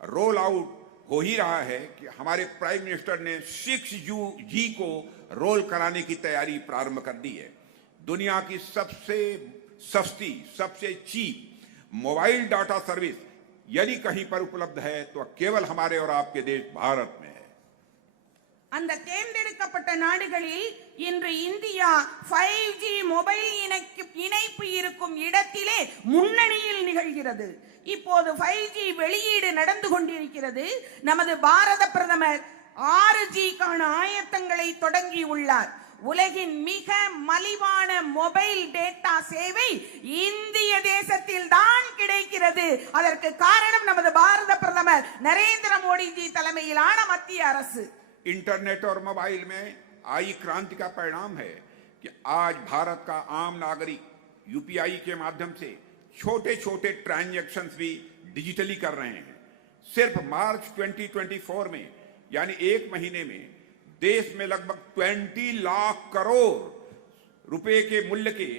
रोल आउट हो ही रहा है कि हमारे प्राइम मिनिस्टर ने 6G को रोल कराने की तैयारी प्रारंभ कर दी है। दुनिया की सबसे सस्ती, सबसे चीप मोबाइल डाटा सर्विस यदि कहीं पर उपलब्ध है तो केवल हमारे और आपके देश भारत में है। அந்த தேர்ந்தெடுக்கப்பட்ட நாடுகளில் இன்று இந்தியா 5G மொபைல் இணைப்பு இருக்கும் இடத்திலே முன்னணியில் நிகழ்கிறது. இப்போது 5G வெளியீடு நடந்து கொண்டிருக்கிறது. நமது பாரத பிரதமர் 6Gக்கான ஆயத்தங்களை தொடங்கி உள்ளார். உலகின் மிக மலிவான மொபைல் டேட்டா சேவை இந்திய தேசத்தில் தான் கிடைக்கிறது. அதற்கு காரணம் நமது பாரத பிரதமர் நரேந்திர மோடி ஜி தலைமையிலான மத்திய அரசு. इंटरनेट और मोबाइल में आई क्रांति का परिणाम है कि आज भारत का आम नागरिक UPI के माध्यम से छोटे छोटे ट्रांजैक्शंस भी डिजिटली कर रहे हैं। सिर्फ मार्च 2024 में यानी 1 महीने में देश में लगभग 20 लाख करोड़ रुपए के मूल्य के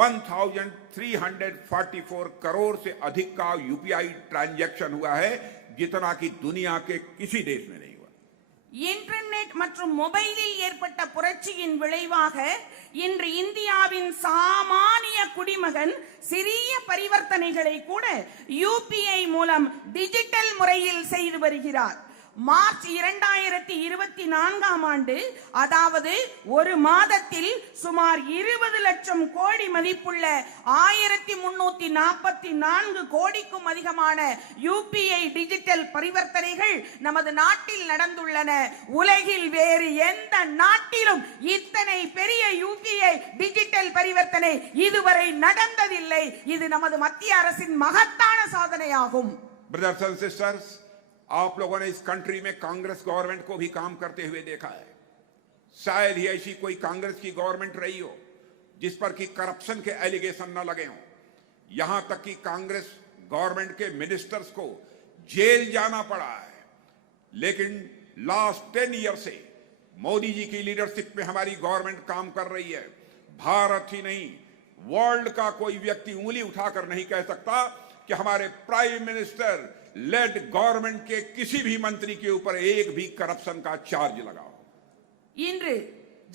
1,344 करोड़ से अधिक का UPI ट्रांजैक्शन हुआ है, जितना कि दुनिया के किसी देश में नहीं। இன்டர்நெட் மற்றும் மொபைலில் ஏற்பட்ட புரட்சியின் விளைவாக இன்று இந்தியாவின் சாமானிய குடிமகன் சிறிய பரிவர்த்தனைகளை கூட UPI மூலம் டிஜிட்டல் முறையில் செய்து வருகிறார். மார்ச் 2024ஆம் ஆண்டு, அதாவது ஒரு மாதத்தில் சுமார் 20 லட்சம் கோடி மதிப்புள்ள 1344 கோடிக்கும் அதிகமான யூபிஐ டிஜிட்டல் பரிவர்த்தனைகள் நமது நாட்டில் நடந்துள்ளன. உலகில் வேறு எந்த நாட்டிலும் இத்தனை பெரிய யூபிஐ டிஜிட்டல் பரிவர்த்தனை இதுவரை நடந்ததில்லை. இது நமது மத்திய அரசின் மகத்தான சாதனையாகும். ब्रदर्स एंड सिस्टर्स, आप लोगों ने इस कंट्री में कांग्रेस गवर्नमेंट को भी काम करते हुए देखा है. शायद ही ऐसी कोई कांग्रेस की गवर्नमेंट रही हो जिस पर कि करप्शन के एलिगेशन न लगे हों. यहां तक कि कांग्रेस गवर्नमेंट के मिनिस्टर्स को जेल जाना पड़ा है. लेकिन लास्ट 10 ईयर से मोदी जी की लीडरशिप में हमारी गवर्नमेंट काम कर रही है. भारत ही नहीं, वर्ल्ड का कोई व्यक्ति उंगली उठाकर नहीं कह सकता कि हमारे प्राइम मिनिस्टर लेड गवर्नमेंट के किसी भी मंत्री के ऊपर एक भी करप्शन का चार्ज लगाओ. இன்று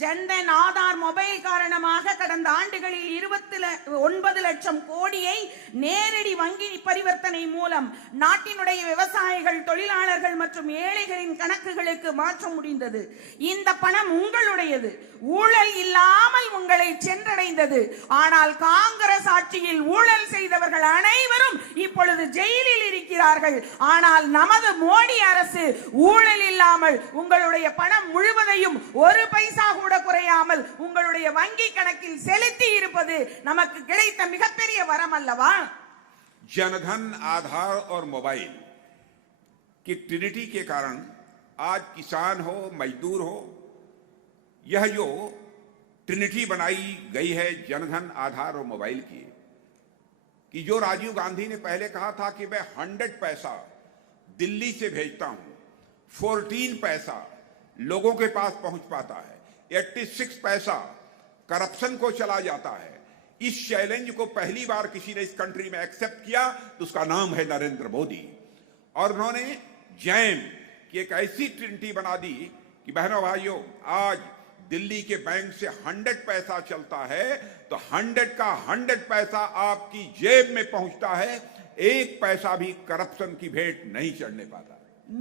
ஜன்தன் ஆதார் மொபைல் காரணமாக கடந்த ஆண்டுகளில் 29 லட்சம் கோடியை நேரடி வங்கி பரிவர்த்தனை மூலம் நாட்டினுடைய விவசாயிகள், தொழிலாளர்கள் மற்றும் ஏழைகளின் கணக்குகளுக்கு மாற்ற முடிந்தது. இந்த பணம் உங்களுடையது, ஊழல் இல்லாமல் உங்களை சென்றடைந்தது. ஆனால் காங்கிரஸ் ஆட்சியில் ஊழல் செய்தவர்கள் அனைவரும் இப்பொழுது ஜெயிலில் இருக்கிறார்கள். ஆனால் நமது மோடி அரசு ஊழல் இல்லாமல் உங்களுடைய பணம் முழுவதையும் ஒரு பைசா கூட குறையாமல் உங்களுடைய வங்கி கணக்கில் செலுத்தி இருப்பது நமக்கு கிடைத்த மிகப்பெரிய வரம் அல்லவா? जनधन, आधार और मोबाइल की ट्रिनिटी के कारण आज किसान हो, मजदूर हो, यह जो ट्रिनिटी बनाई गई है जनधन, आधार और मोबाइल की, कि जो राजीव गांधी ने पहले कहा था कि मैं 100 पैसा दिल्ली से भेजता हूं, 14 पैसा लोगों के पास पहुंच पाता है, 86 पैसा करप्शन को चला जाता है. इस चैलेंज को पहली बार किसी ने इस कंट्री में एक्सेप्ट किया तो उसका नाम है नरेंद्र मोदी. और उन्होंने जैम की एक ऐसी ट्रिनिटी बना दी कि बहनों भाइयों, आज दिल्ली के बैंक से 100 पैसा चलता है तो 100 का 100 पैसा आपकी जेब में पहुंचता है. एक पैसा भी करप्शन की भेंट नहीं चढ़ने पाता.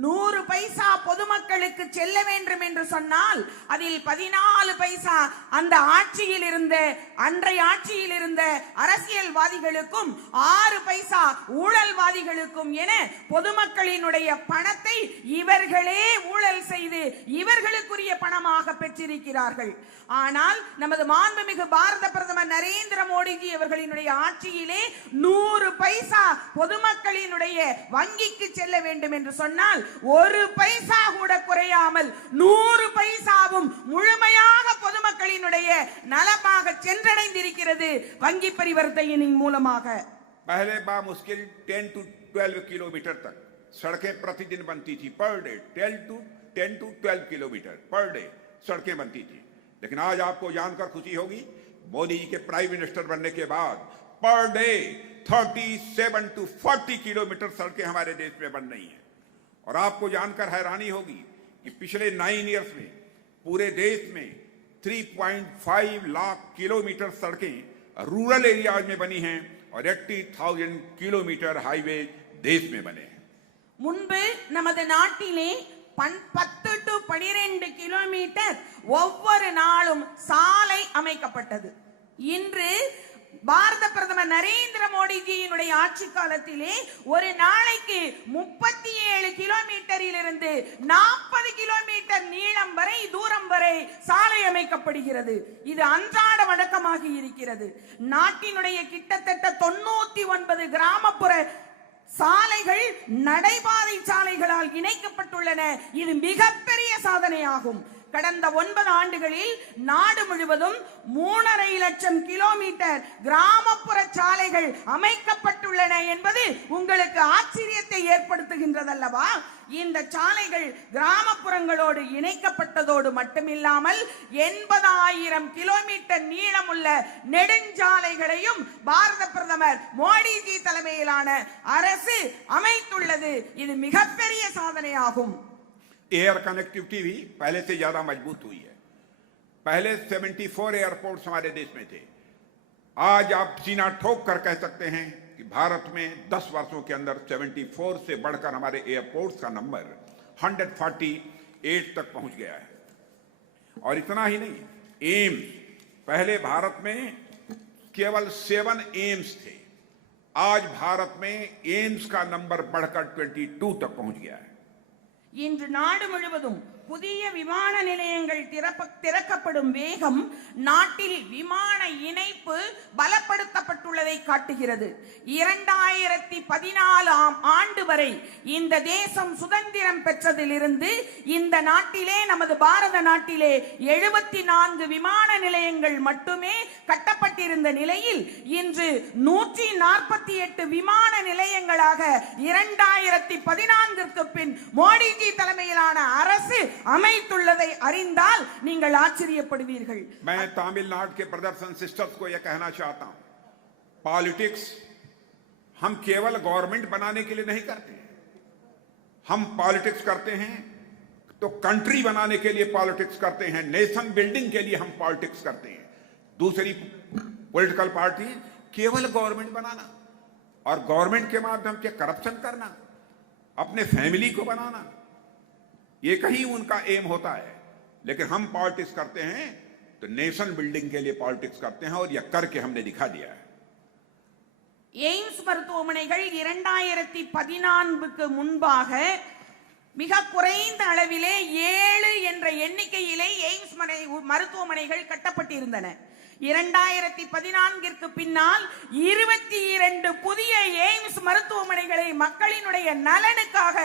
100 பைசா பொதுமக்களுக்கு செல்ல வேண்டும் என்று சொன்னால் அதில் 14 பைசா அந்த ஆட்சியில் இருந்த, அன்றைய ஆட்சியில் இருந்த அரசியல்வாதிகளுக்கும் 6 பைசா ஊழல்வாதிகளுக்கும் என பொதுமக்களினுடைய பணத்தை இவர்களே ஊழல் செய்து இவர்களுக்குரிய பணமாக பெற்றிருக்கிறார்கள். ஆனால் நமது மாண்புமிகு பாரத பிரதமர் நரேந்திர மோடிஜி அவர்களினுடைய ஆட்சியிலே 100 பைசா பொதுமக்களினுடைய வங்கிக்கு செல்ல வேண்டும் என்று சொன்னால் ஒரு பைசா கூட குறையாமல் 100 பைசாவும் முழுமையாக பொதுமக்களினுடைய நலமாக சென்றடைந்திருக்கிறது வங்கி பரிவர்த்தனையின் மூலமாக. पहले बामुश्किल 10 to 12 किलोमीटर तक सड़कें प्रतिदिन बनती थी, per day 10 to 12 kilometre per day सड़कें बनती थी. लेकिन आज आपको जानकर खुशी होगी, मोदी जी के प्राइम मिनिस्टर बनने के बाद पर डे 37 to 40 किलोमीटर सड़कें हमारे देश में बन रही हैं. और आपको जानकर हैरानी होगी कि पिछले 9 इयर्स में पूरे देश में 3.5 लाख किलोमीटर सड़कें रूरल एरियाज में बनी हैं और 80,000 किलोमीटर हाईवे देश में बने हैं. முன்பு நமது நாட்டிலே 10 to 12 கிலோமீட்டர் ஒவ்வொரு நாளும் சாலை அமைக்கப்பட்டது. இன்று பாரத பிரதமர் நரேந்திர மோடிஜியினுடைய ஆட்சி காலத்திலே ஒரு நாளைக்கு 37 கிலோமீட்டரில் இருந்து 40 கிலோமீட்டர் நீளம் வரை, தூரம் வரை சாலை அமைக்கப்படுகிறது. இது அன்றாட வழக்கமாகி இருக்கிறது. நாட்டினுடைய கிட்டத்தட்ட 99 கிராமப்புற சாலைகள் நடைபாதை சாலைகளால் இணைக்கப்பட்டுள்ளன. இது மிகப்பெரிய சாதனையாகும். கடந்த 9 ஆண்டுகளில் நாடு முழுவதும் 3.5 லட்சம் கிலோமீட்டர் கிராமப்புற சாலைகள் அமைக்கப்பட்டுள்ளன என்பது உங்களுக்கு ஆச்சரியத்தை ஏற்படுத்துகின்றதல்லவா? இந்த சாலைகள் கிராமப்புறங்களோடு இணைக்கப்பட்டதோடு மட்டுமில்லாமல் 80,000 கிலோமீட்டர் நீளமுள்ள நெடுஞ்சாலைகளையும் பாரத பிரதமர் மோடிஜி தலைமையிலான அரசு அமைத்துள்ளது. இது மிகப்பெரிய சாதனையாகும். एयर कनेक्टिविटी भी पहले से ज्यादा मजबूत हुई है. पहले 74 एयरपोर्ट्स हमारे देश में थे. आज आप सीना ठोक कर कह सकते हैं कि भारत में 10 वर्षों के अंदर 74 से बढ़कर हमारे एयरपोर्ट्स का नंबर 148 तक पहुंच गया है। और इतना ही नहीं, एम्स, पहले भारत में केवल 7 एम्स थे, आज भारत में एम्स का नंबर बढ़कर 22 तक पहुंच गया है। இன்று நாடு முழுவதும் புதிய விமான நிலையங்கள் திறக்கப்படும் வேகம் நாட்டில் விமான இணைப்பு பலப்படுத்தப்பட்டுள்ளதை காட்டுகிறது. 2014 ஆண்டு வரை இந்த தேசம் சுதந்திரம் பெற்றதிலிருந்து இந்த நாட்டிலே, நமது பாரத நாட்டிலே 74 விமான நிலையங்கள் மட்டுமே கட்டப்பட்டிருந்த நிலையில் இன்று 148 விமான நிலையங்களாக 2014 பின் மோடிஜி தலைமையிலான அரசு அமைத்துள்ளதை அறிந்தால் நீங்கள் ஆச்சரியப்படுவீர்கள். मैं तमिलनाडु के प्रदर्शन सिस्टर्स को यह कहना चाहता हूं, पॉलिटिक्स हम केवल गवर्नमेंट बनाने के लिए नहीं करते, हम पॉलिटिक्स करते हैं तो कंट्री बनाने के लिए पॉलिटिक्स करते हैं, नेशन बिल्डिंग के लिए हम पॉलिटिक्स करते हैं। दूसरी पॉलिटिकल पार्टी केवल गवर्नमेंट बनाना और गवर्नमेंट के माध्यम से करप्शन करना, अपने फैमिली को बनाना, ये कहीं उनका एम होता है। लेकिन हम पॉलिटिक्स करते हैं तो नेशन बिल्डिंग के लिए पॉलिटिक्स करते हैं और यह करके हमने दिखा दिया है। எய்ம்ஸ் மருத்துவமனைகள் 2014 முன்பாக மிக குறைந்த அளவிலே 7 என்ற எண்ணிக்கையிலே எய்ம்ஸ் மருத்துவமனைகள் கட்டப்பட்டிருந்தன. 2014 பின்னால் 22 புதிய எய்ம்ஸ் மருத்துவமனைகளை மக்களினுடைய நலனுக்காக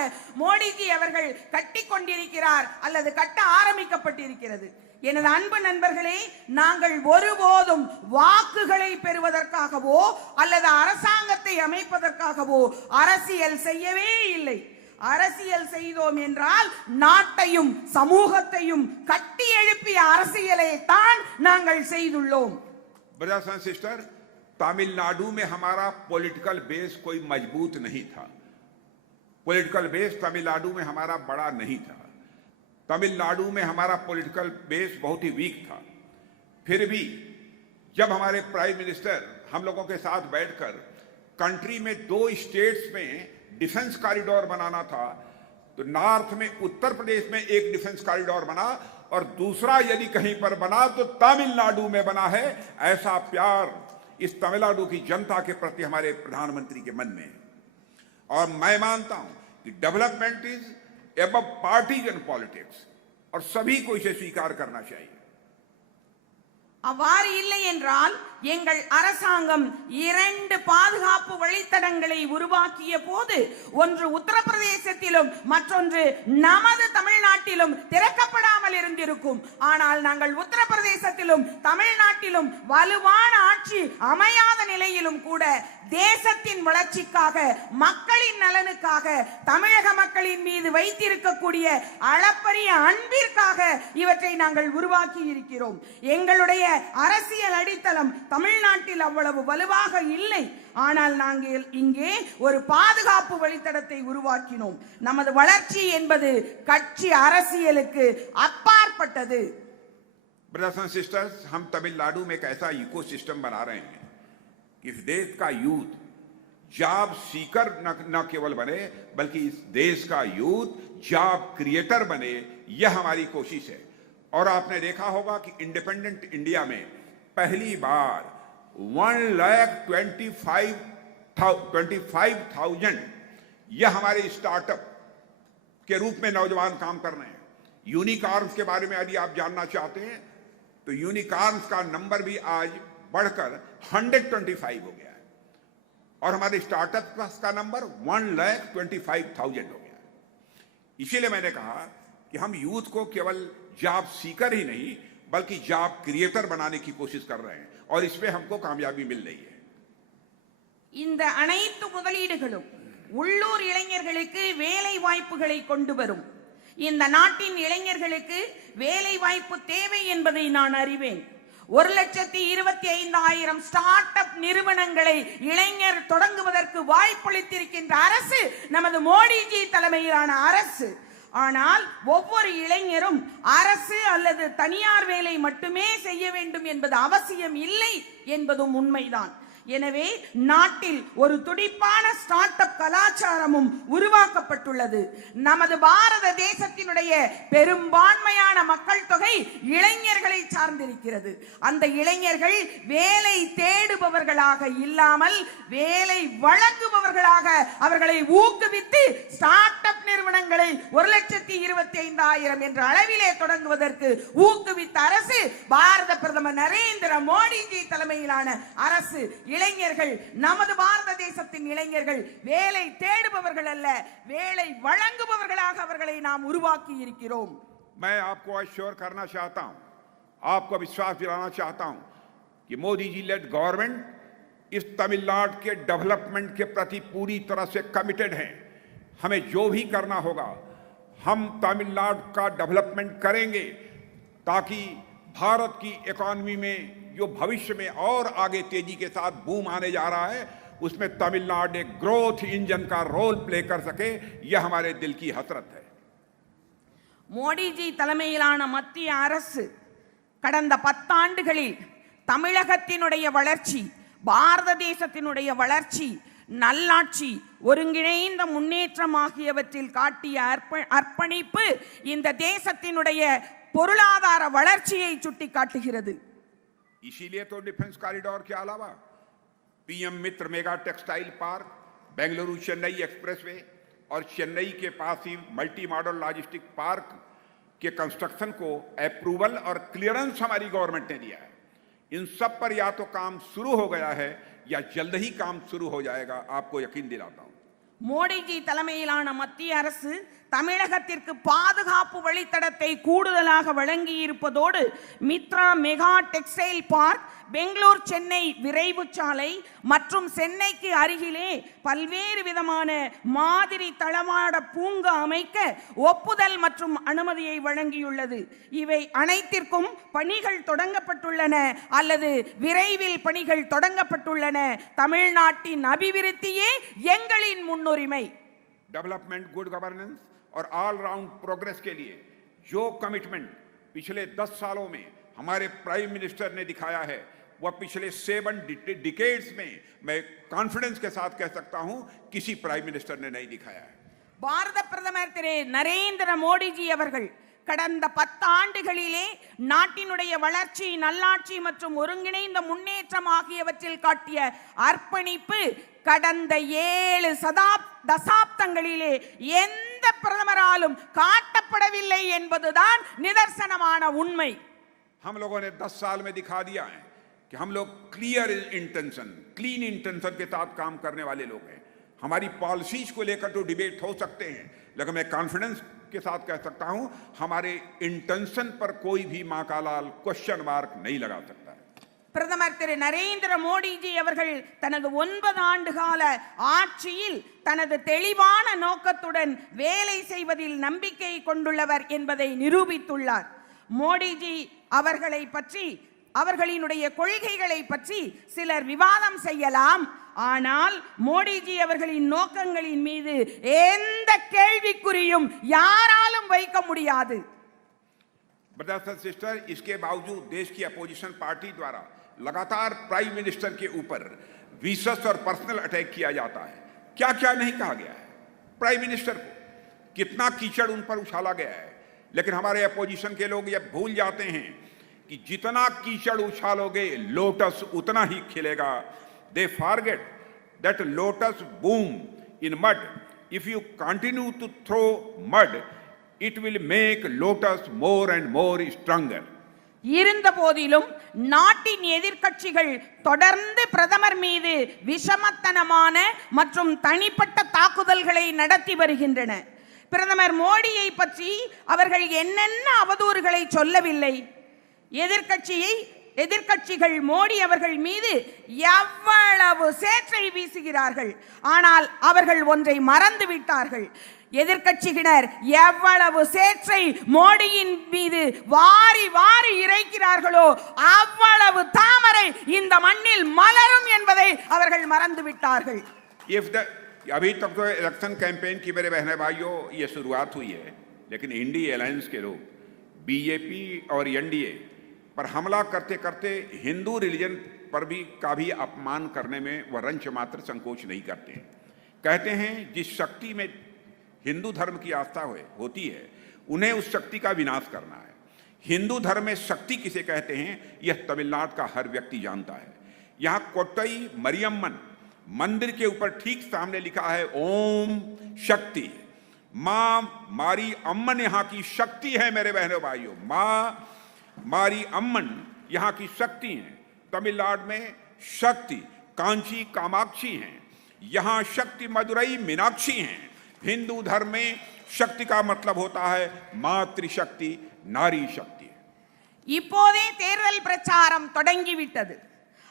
மோடிஜி அவர்கள் கட்டிக் கொண்டிருக்கிறார் அல்லது கட்ட ஆரம்பிக்கப்பட்டிருக்கிறது. எனது அன்பு நண்பர்களே, நாங்கள் ஒருபோதும் வாக்குகளை பெறுவதற்காகவோ அல்லது அரசாங்கத்தை அமைப்பதற்காகவோ அரசியல் செய்யவே இல்லை. அரசியல் செய்தோம் என்றால் நாட்டையும் சமூகத்தையும் கட்டி எழுப்பிய அரசியலை தான் நாங்கள் செய்துள்ளோம். ब्रदर्स एंड सिस्टर, तमिलनाडु में हमारा पॉलिटिकल बेस कोई मजबूत नहीं था। पॉलिटिकल बेस तमिलनाडु में हमारा बड़ा नहीं था। तमिलनाडु में हमारा पॉलिटिकल बेस बहुत ही वीक था। फिर भी जब हमारे प्राइम मिनिस्टर हम लोगों के साथ बैठकर कंट्री में 2 स्टेट्स में डिफेंस कॉरिडोर बनाना था, तो नॉर्थ में उत्तर प्रदेश में एक डिफेंस कॉरिडोर बना और दूसरा यदि कहीं पर बना तो तमिलनाडु में बना है। ऐसा प्यार इस तमिलनाडु की जनता के प्रति हमारे प्रधानमंत्री के मन में है। और मैं मानता हूं कि development is above partisan politics और सभी को इसे स्वीकार करना चाहिए। அவ்வாறு இல்லை என்றால் எங்கள் அரசாங்கம் 2 பாதுகாப்பு வழித்தடங்களை உருவாக்கிய போது ஒன்று உத்தரப்பிரதேசத்திலும் மற்றொன்று நமது தமிழ்நாட்டிலும் திறக்கப்படாமல் இருந்திருக்கும். ஆனால் நாங்கள் உத்தரப்பிரதேசத்திலும் தமிழ்நாட்டிலும் வலுவான ஆட்சி அமையாத நிலையிலும் கூட தேசத்தின் வளர்ச்சிக்காக, மக்களின் நலனுக்காக, தமிழக மக்களின் மீது வைத்திருக்கக்கூடிய அளப்பரிய அன்பிற்காக இவற்றை நாங்கள் உருவாக்கி இருக்கிறோம். எங்களுடைய அரசியல் அடித்தளம் தமிழ்நாட்டில் அவ்வளவு வலுவாக இல்லை. ஆனால் நாங்கள் இங்கே ஒரு பாதுகாப்பு வழித்தடத்தை உருவாக்கினோம். நமது வளர்ச்சி என்பது கட்சி அரசியலுக்கு அப்பாற்பட்டது. ब्रदर्स एंड सिस्टर्स, हम तमिलनाडु में एक ऐसा इकोसिस्टम बना रहे हैं कि इस देश का यूथ जॉब सीकर न केवल बने, बल्कि इस देश का यूथ जॉब क्रिएटर बने, यह हमारी कोशिश है। और आपने देखा होगा कि इंडिपेंडेंट इंडिया में पहली बार 1,25,000 यह हमारे स्टार्टअप के रूप में नौजवान काम कर रहे हैं। यूनिकॉर्न्स के बारे में यदि आप जानना चाहते हैं तो यूनिकॉर्न्स का नंबर भी आज बढ़कर 125 हो गया है और हमारे स्टार्टअप का नंबर 1,25,000 हो गया है। इसीलिए मैंने कहा कि हम यूथ को केवल जॉब सीकर ही नहीं बल्कि जॉब क्रिएटर बनाने की कोशिश कर रहे हैं और इसमें हमको कामयाबी मिल रही है। இந்த அனைத்து முதலீடுகளும் உள்ளூர் இளைஞர்களுக்கு வேலை வாய்ப்புகளை கொண்டு வரும். இந்த நாட்டின் இளைஞர்களுக்கு வேலை வாய்ப்பு தேவை என்பதை நான் அறிவேன். 1,25,000 ஸ்டார்ட் அப் நிறுவனங்களை இளைஞர் தொடங்குவதற்கு வாய்ப்பளித்திருக்கின்ற அரசு நமது மோடிஜி தலைமையிலான அரசு. ஆனால் ஒவ்வொரு இளைஞரும் அரசு அல்லது தனியார் வேலை மட்டுமே செய்ய வேண்டும் என்பது அவசியம் இல்லை என்பதும் உண்மைதான். எனவே நாட்டில் ஒரு துடிப்பான ஸ்டார்ட் அப் கலாச்சாரமும் உருவாக்கப்பட்டுள்ளது. நமது பாரத தேசத்தினுடைய பெரும்பான்மையான மக்கள் தொகை இளைஞர்களை சார்ந்திருக்கிறது. அந்த இளைஞர்கள் வேலை தேடுபவர்களாக இல்லாமல் வேலை வழங்குபவர்களாக அவர்களை ஊக்குவித்து ஸ்டார்ட் அப் நிறுவனங்களை 1,25,000 என்ற அளவிலே தொடங்குவதற்கு ஊக்குவித்த அரசு பாரத பிரதமர் நரேந்திர மோடிஜி தலைமையிலான அரசு. இளைஞர்கள், நமது பாரத தேசத்தின் இளைஞர்கள் வேலை தேடுபவர்கள் அல்ல, வேலை வழங்குபவர்களாக அவர்களை நாம் உருவாக்கி இருக்கிறோம். मैं आपको अश्योर करना चाहता हूं, आपको विश्वास दिलाना चाहता हूं कि मोदी जी लेड गवर्नमेंट इस तमिलनाडु के डेवलपमेंट के प्रति पूरी तरह से कमिटेड है. हमें जो भी करना होगा हम तमिलनाडु का डेवलपमेंट करेंगे ताकि भारत की इकोनॉमी में जो भविष्य में और आगे तेजी के साथ बूम आने जा रहा है उसमें तमिलनाडु एक ग्रोथ इंजन का रोल प्ले कर सके, यह हमारे दिल की हसरत है. மோடிஜி தலைமையிலான மத்திய அரசு கடந்த 10 ஆண்டுகளில் தமிழகத்தினுடைய வளர்ச்சி, பாரத தேசத்தினுடைய வளர்ச்சி, நல்லாட்சி, ஒருங்கிணைந்த முன்னேற்றம் ஆகியவற்றில் காட்டிய அர்ப்பணிப்பு இந்த தேசத்தினுடைய பொருளாதார வளர்ச்சியை சுட்டிக்காட்டுகிறது. इसीलिए तो डिफेंस कॉरिडोर के अलावा PM Mitra mega textile park, Bengaluru Chennai expressway और चेन्नई के पास ही मल्टी मॉडल लॉजिस्टिक पार्क के कंस्ट्रक्शन को अप्रूवल और क्लियरेंस हमारी गवर्नमेंट ने दिया है. इन सब पर या तो काम शुरू हो गया है या जल्द ही काम शुरू हो जाएगा, आपको यकीन दिलाता हूं. மோடிஜி தலைமையிலான மத்திய அரசு தமிழகத்திற்கு பாதுகாப்பு வழித்தடத்தை கூடுதலாக வழங்கி இருப்பதோடு Mitra mega textile park, Bangalore Chennai விரைவு சாலை மற்றும் சென்னைக்கு அருகிலே பல்வேறு விதமான மாதிரி தளவாட பூங்கா அமைக்க ஒப்புதல் மற்றும் அனுமதியை வழங்கியுள்ளது. இவை அனைத்திற்கும் பணிகள் தொடங்கப்பட்டுள்ளன அல்லது விரைவில் பணிகள் தொடங்கப்பட்டுள்ளன. தமிழ்நாட்டின் அபிவிருத்தியே எங்களின் முன்னுரிமை. डेवलपमेंट, गुड गवर्नेंस और ऑल राउंड प्रोग्रेस के लिए जो कमिटमेंट पिछले 10 सालों में हमारे प्राइम मिनिस्टर ने दिखाया है वह पिछले 7 डिकेड्स में मैं कॉन्फिडेंस के साथ कह सकता हूं किसी प्राइम मिनिस्टर ने नहीं दिखाया है. பாரத பிரதமர் திரு நரேந்திர மோடிஜி அவர்கள் கடந்த 10 ஆண்டுகளிலே நாட்டினுடைய வளர்ச்சி, நல்லாட்சி மற்றும் ஒருங்கிணைந்த முன்னேற்றம் ஆகியவற்றில் காட்டிய அர்ப்பணிப்பு கடந்த 7 தசாப்தங்களிலே எந்த பிரதமராலும் காட்டப்படவில்லை என்பதுதான் நிதர்சனமான உண்மை. हम लोगों ने 10 साल में दिखा दिया है कि हम लोग क्लियर इंटेंशन, क्लीन इंटेंशन के साथ काम करने वाले लोग हैं. हमारी पॉलिसीज को लेकर तो डिबेट हो सकते हैं, लेकिन मैं कॉन्फिडेंस के साथ कह सकता हूं हमारे इंटेंशन पर कोई भी मां का लाल क्वेश्चन मार्क नहीं लगा सकता. பிரதமர் திரு நரேந்திர மோடிஜி அவர்கள் தனது 9 ஆண்டு கால ஆட்சியில் தனது தெளிவான நோக்கத்துடன் வேலை செய்வதில் நம்பிக்கை கொண்டுள்ளவர் என்பதை நிரூபித்துள்ளார். மோடிஜி அவர்களை பற்றி, அவர்களினுடைய கொள்கைகளை பற்றி சிலர் விவாதம் செய்யலாம். ஆனால் மோடிஜி அவர்களின் நோக்கங்களின் மீது எந்த கேள்விக்குறியும் யாராலும் வைக்க முடியாது. ब्रदर्स एंड सिस्टर, इसके बावजूद देश की अपोजिशन पार्टी द्वारा लगातार प्राइम मिनिस्टर के ऊपर विशेष और पर्सनल अटैक किया जाता है. क्या क्या नहीं कहा गया है, प्राइम मिनिस्टर को कितना कीचड़ उन पर उछाला गया है. लेकिन हमारे अपोजिशन के लोग ये भूल जाते हैं कि जितना कीचड़ उछालोगे लोटस उतना ही खिलेगा. They forget that lotus bloom in mud. If you continue to throw mud, it will make lotus more and more stronger. இருந்த போதிலும் நாட்டின் எதிர்க்கட்சிகள் தொடர்ந்து பிரதமர் மீது விஷமத்தனமான மற்றும் தனிப்பட்ட தாக்குதல்களை நடத்தி வருகின்றன. பிரதமர் மோடியை பற்றி அவர்கள் என்னென்ன அவதூறுகளை சொல்லவில்லை. எதிர்க்கட்சிகள் மோடி அவர்கள் மீது எவ்வளவு சேற்றை வீசுகிறார்கள். ஆனால் அவர்கள் ஒன்றை மறந்து விட்டார்கள். எதிர்க்கட்சியினர் எவ்வளவு சேற்றை மோடியின் மீது வாரி வாரி இறைக்கிறார்களோ அவ்வளவு தாமரை இந்த மண்ணில் மலரும் என்பதை அவர்கள் மறந்து விட்டார்கள். अभी तक तो इलेक्शन कैंपेन की मेरे बहने भाइयों ये शुरुआत हुई है, लेकिन इंडी अलायंस के लोग बीजेपी और एनडीए पर हमला करते करते हिंदू रिलीजन पर भी का भी अपमान करने में वह रंच मात्र संकोच नहीं करते हैं। कहते हैं जिस शक्ति में हिंदू धर्म की आस्था होती है उन्हें उस शक्ति का विनाश करना है। हिंदू धर्म में शक्ति किसे कहते हैं यह तमिलनाडु का हर व्यक्ति जानता है। यहाँ कोट्टई मरियम्मन मंदिर के ऊपर ठीक सामने लिखा है ओम शक्ति। मां मारी अम्मन यहाँ की शक्ति है मेरे बहनों भाइयों, मां मारी अम्मन यहाँ की शक्ति है। तमिलनाडु में शक्ति कांची कामाक्षी हैं, यहाँ शक्ति मदुरई मीनाक्षी हैं। हिंदू धर्म में शक्ति का मतलब होता है मातृशक्ति, नारी शक्ति। இப்போதே தேர்தல் பிரச்சாரம் தொடங்கிவிட்டது.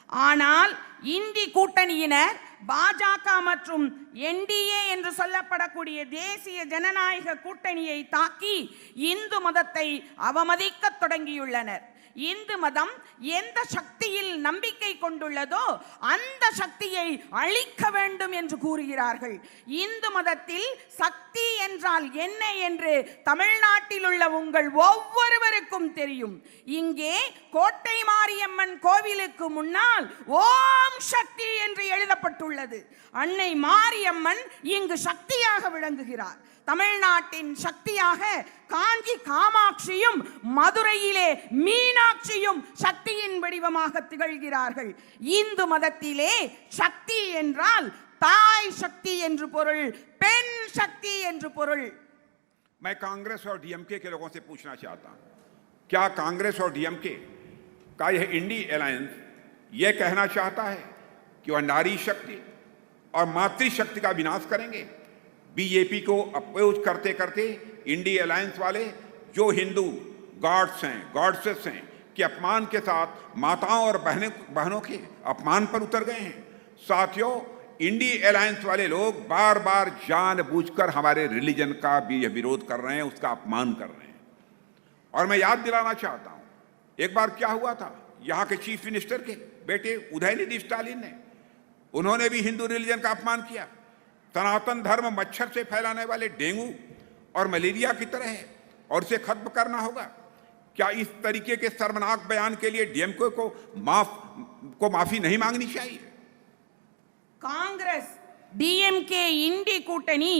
ஆனால் இந்தி கூட்டணியினர் பாஜக மற்றும் என்டிஏ என்று சொல்லப்படக்கூடிய தேசிய ஜனநாயக கூட்டணியை தாக்கி இந்து மதத்தை அவமதிக்க தொடங்கியுள்ளனர். இந்து மதம் எந்த சக்தியில் நம்பிக்கை கொண்டுள்ளதோ அந்த சக்தியை அழிக்க வேண்டும் என்று கூறுகிறார்கள். இந்து மதத்தில் சக்தி என்றால் என்ன என்று தமிழ்நாட்டில் உள்ள உங்கள் ஒவ்வொருவருக்கும் தெரியும். இங்கே கோட்டை மாரியம்மன் கோவிலுக்கு முன்னால் ஓம் சக்தி என்று எழுதப்பட்டுள்ளது. அன்னை மாரியம்மன் இங்கு சக்தியாக விளங்குகிறார். தமிழ்நாட்டின் சக்தியாக காஞ்சி காமாட்சியும் மதுரையிலே மீனாட்சியும் சக்தியின் வடிவமாக திகழ்கிறார்கள். இந்து மதத்திலே சக்தி என்றால் தாய் சக்தி என்று பொருள், பெண் சக்தி என்று பொருள். मैं कांग्रेस और डीएमके के लोगों से पूछना चाहता हूं, क्या कांग्रेस और डीएमके का यह इंडी अलायंस यह कहना चाहता है कि वह नारी शक्ति और मातृशक्ति का विनाश करेंगे? बीजेपी को अपोज करते करते इंडी अलायंस वाले जो हिंदू गॉड्स हैं, गॉडसेस हैं कि अपमान के साथ माताओं और बहनों के अपमान पर उतर गए हैं। साथियों, इंडी अलायंस वाले लोग बार बार जानबूझकर हमारे रिलीजन का भी विरोध कर रहे हैं, उसका अपमान कर रहे हैं। और मैं याद दिलाना चाहता हूं, एक बार क्या हुआ था, यहां के चीफ मिनिस्टर के बेटे उदयनिधि स्टालिन ने, उन्होंने भी हिंदू रिलीजन का अपमान किया। सनातन धर्म मच्छर से फैलाने वाले डेंगू और मलेरिया की तरह है और इसे खत्म करना होगा। क्या इस तरीके के शर्मनाक बयान के लिए डीएमके को माफी नहीं मांगनी चाहिए? காங்கிரஸ் டிஎம்கே இந்தி கூட்டணி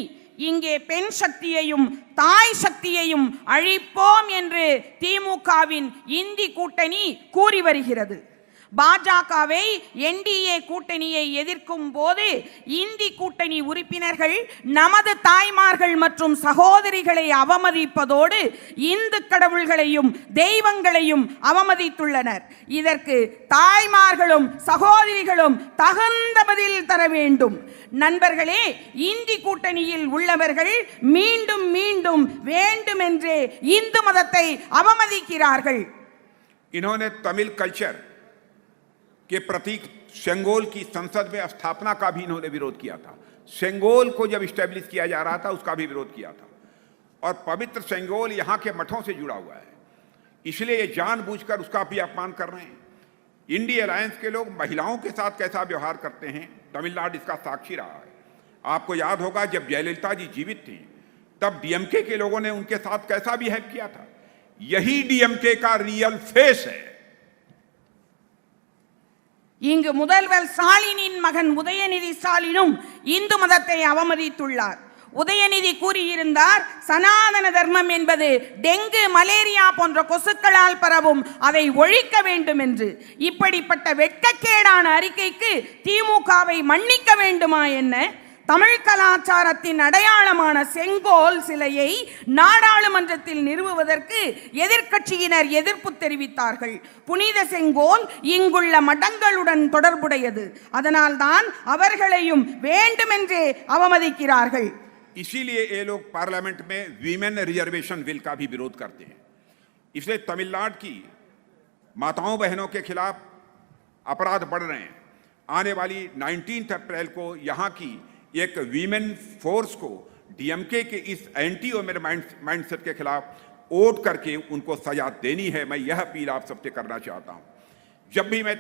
இங்கே பெண் சக்தியையும் தாய் சக்தியையும் அழிப்போம் என்று திமுகவின் இந்தி கூட்டணி கூறி வருகிறது. பாஜகவை என்டிஏ கூட்டணியை எதிர்க்கும் போது இந்தி கூட்டணி உறுப்பினர்கள் நமது தாய்மார்கள் மற்றும் சகோதரிகளை அவமதிப்பதோடு இந்து கடவுள்களையும் தெய்வங்களையும் அவமதித்துள்ளனர். இதற்கு தாய்மார்களும் சகோதரிகளும் தகுந்த பதில் தர வேண்டும். நண்பர்களே, இந்தி கூட்டணியில் உள்ளவர்கள் மீண்டும் மீண்டும் வேண்டுமென்றே இந்து மதத்தை அவமதிக்கிறார்கள். इन्होंने तमिल कल्चर के प्रतीक सेंगोल की संसद में स्थापना का भी इन्होंने विरोध किया था। सेंगोल को जब स्टैब्लिश किया जा रहा था उसका भी विरोध किया था। और पवित्र सेंगोल यहाँ के मठों से जुड़ा हुआ है, इसलिए ये जानबूझकर उसका भी अपमान कर रहे हैं। इंडी अलायंस के लोग महिलाओं के साथ कैसा व्यवहार करते हैं, तमिलनाडु इसका साक्षी रहा है। आपको याद होगा जब जयललिता जी जीवित थी तब डीएमके के लोगों ने उनके साथ कैसा बिहेव किया था। यही डीएमके का रियल फेस है। இங்கு முதல்வர் ஸ்டாலினின் மகன் உதயநிதி ஸ்டாலினும் இந்து மதத்தை அவமதித்துள்ளார். உதயநிதி கூறியிருந்தார், சனாதன தர்மம் என்பது டெங்கு மலேரியா போன்ற கொசுக்களால் பரவும், அதை ஒழிக்க வேண்டும் என்று. இப்படிப்பட்ட வெட்கக்கேடான அறிக்கைக்கு திமுகவை மன்னிக்க வேண்டுமா என்ன? தமிழ் கலாச்சாரத்தின் அடையாளமான செங்கோல் சிலையை நாடாளுமன்றத்தில் நிறுவுவதற்கு எதிர்க்கட்சியினர் எதிர்ப்பு தெரிவித்தார்கள். புனித செங்கோல் இங்குள்ள மடங்களுடன் தொடர்புடையது, அதனால்தான் அவர்களையும் வேண்டுமென்றே அவமதிக்கிறார்கள். इसीलिए ये लोग पार्लियामेंट में वीमेन रिजर्वेशन बिल का भी विरोध करते हैं। इसलिए तमिलनाडु की माताओं बहनों के खिलाफ अपराध बढ़ रहे हैं। आने वाली 19 अप्रैल को यहाँ की एक वीमेन फोर्स को डीएमके के इस एंटी वुमेन माइंडसेट के खिलाफ वोट करके उनको सजा देनी है। मैं यह अपील आप सबसे करना चाहता हूं। जब भी मैं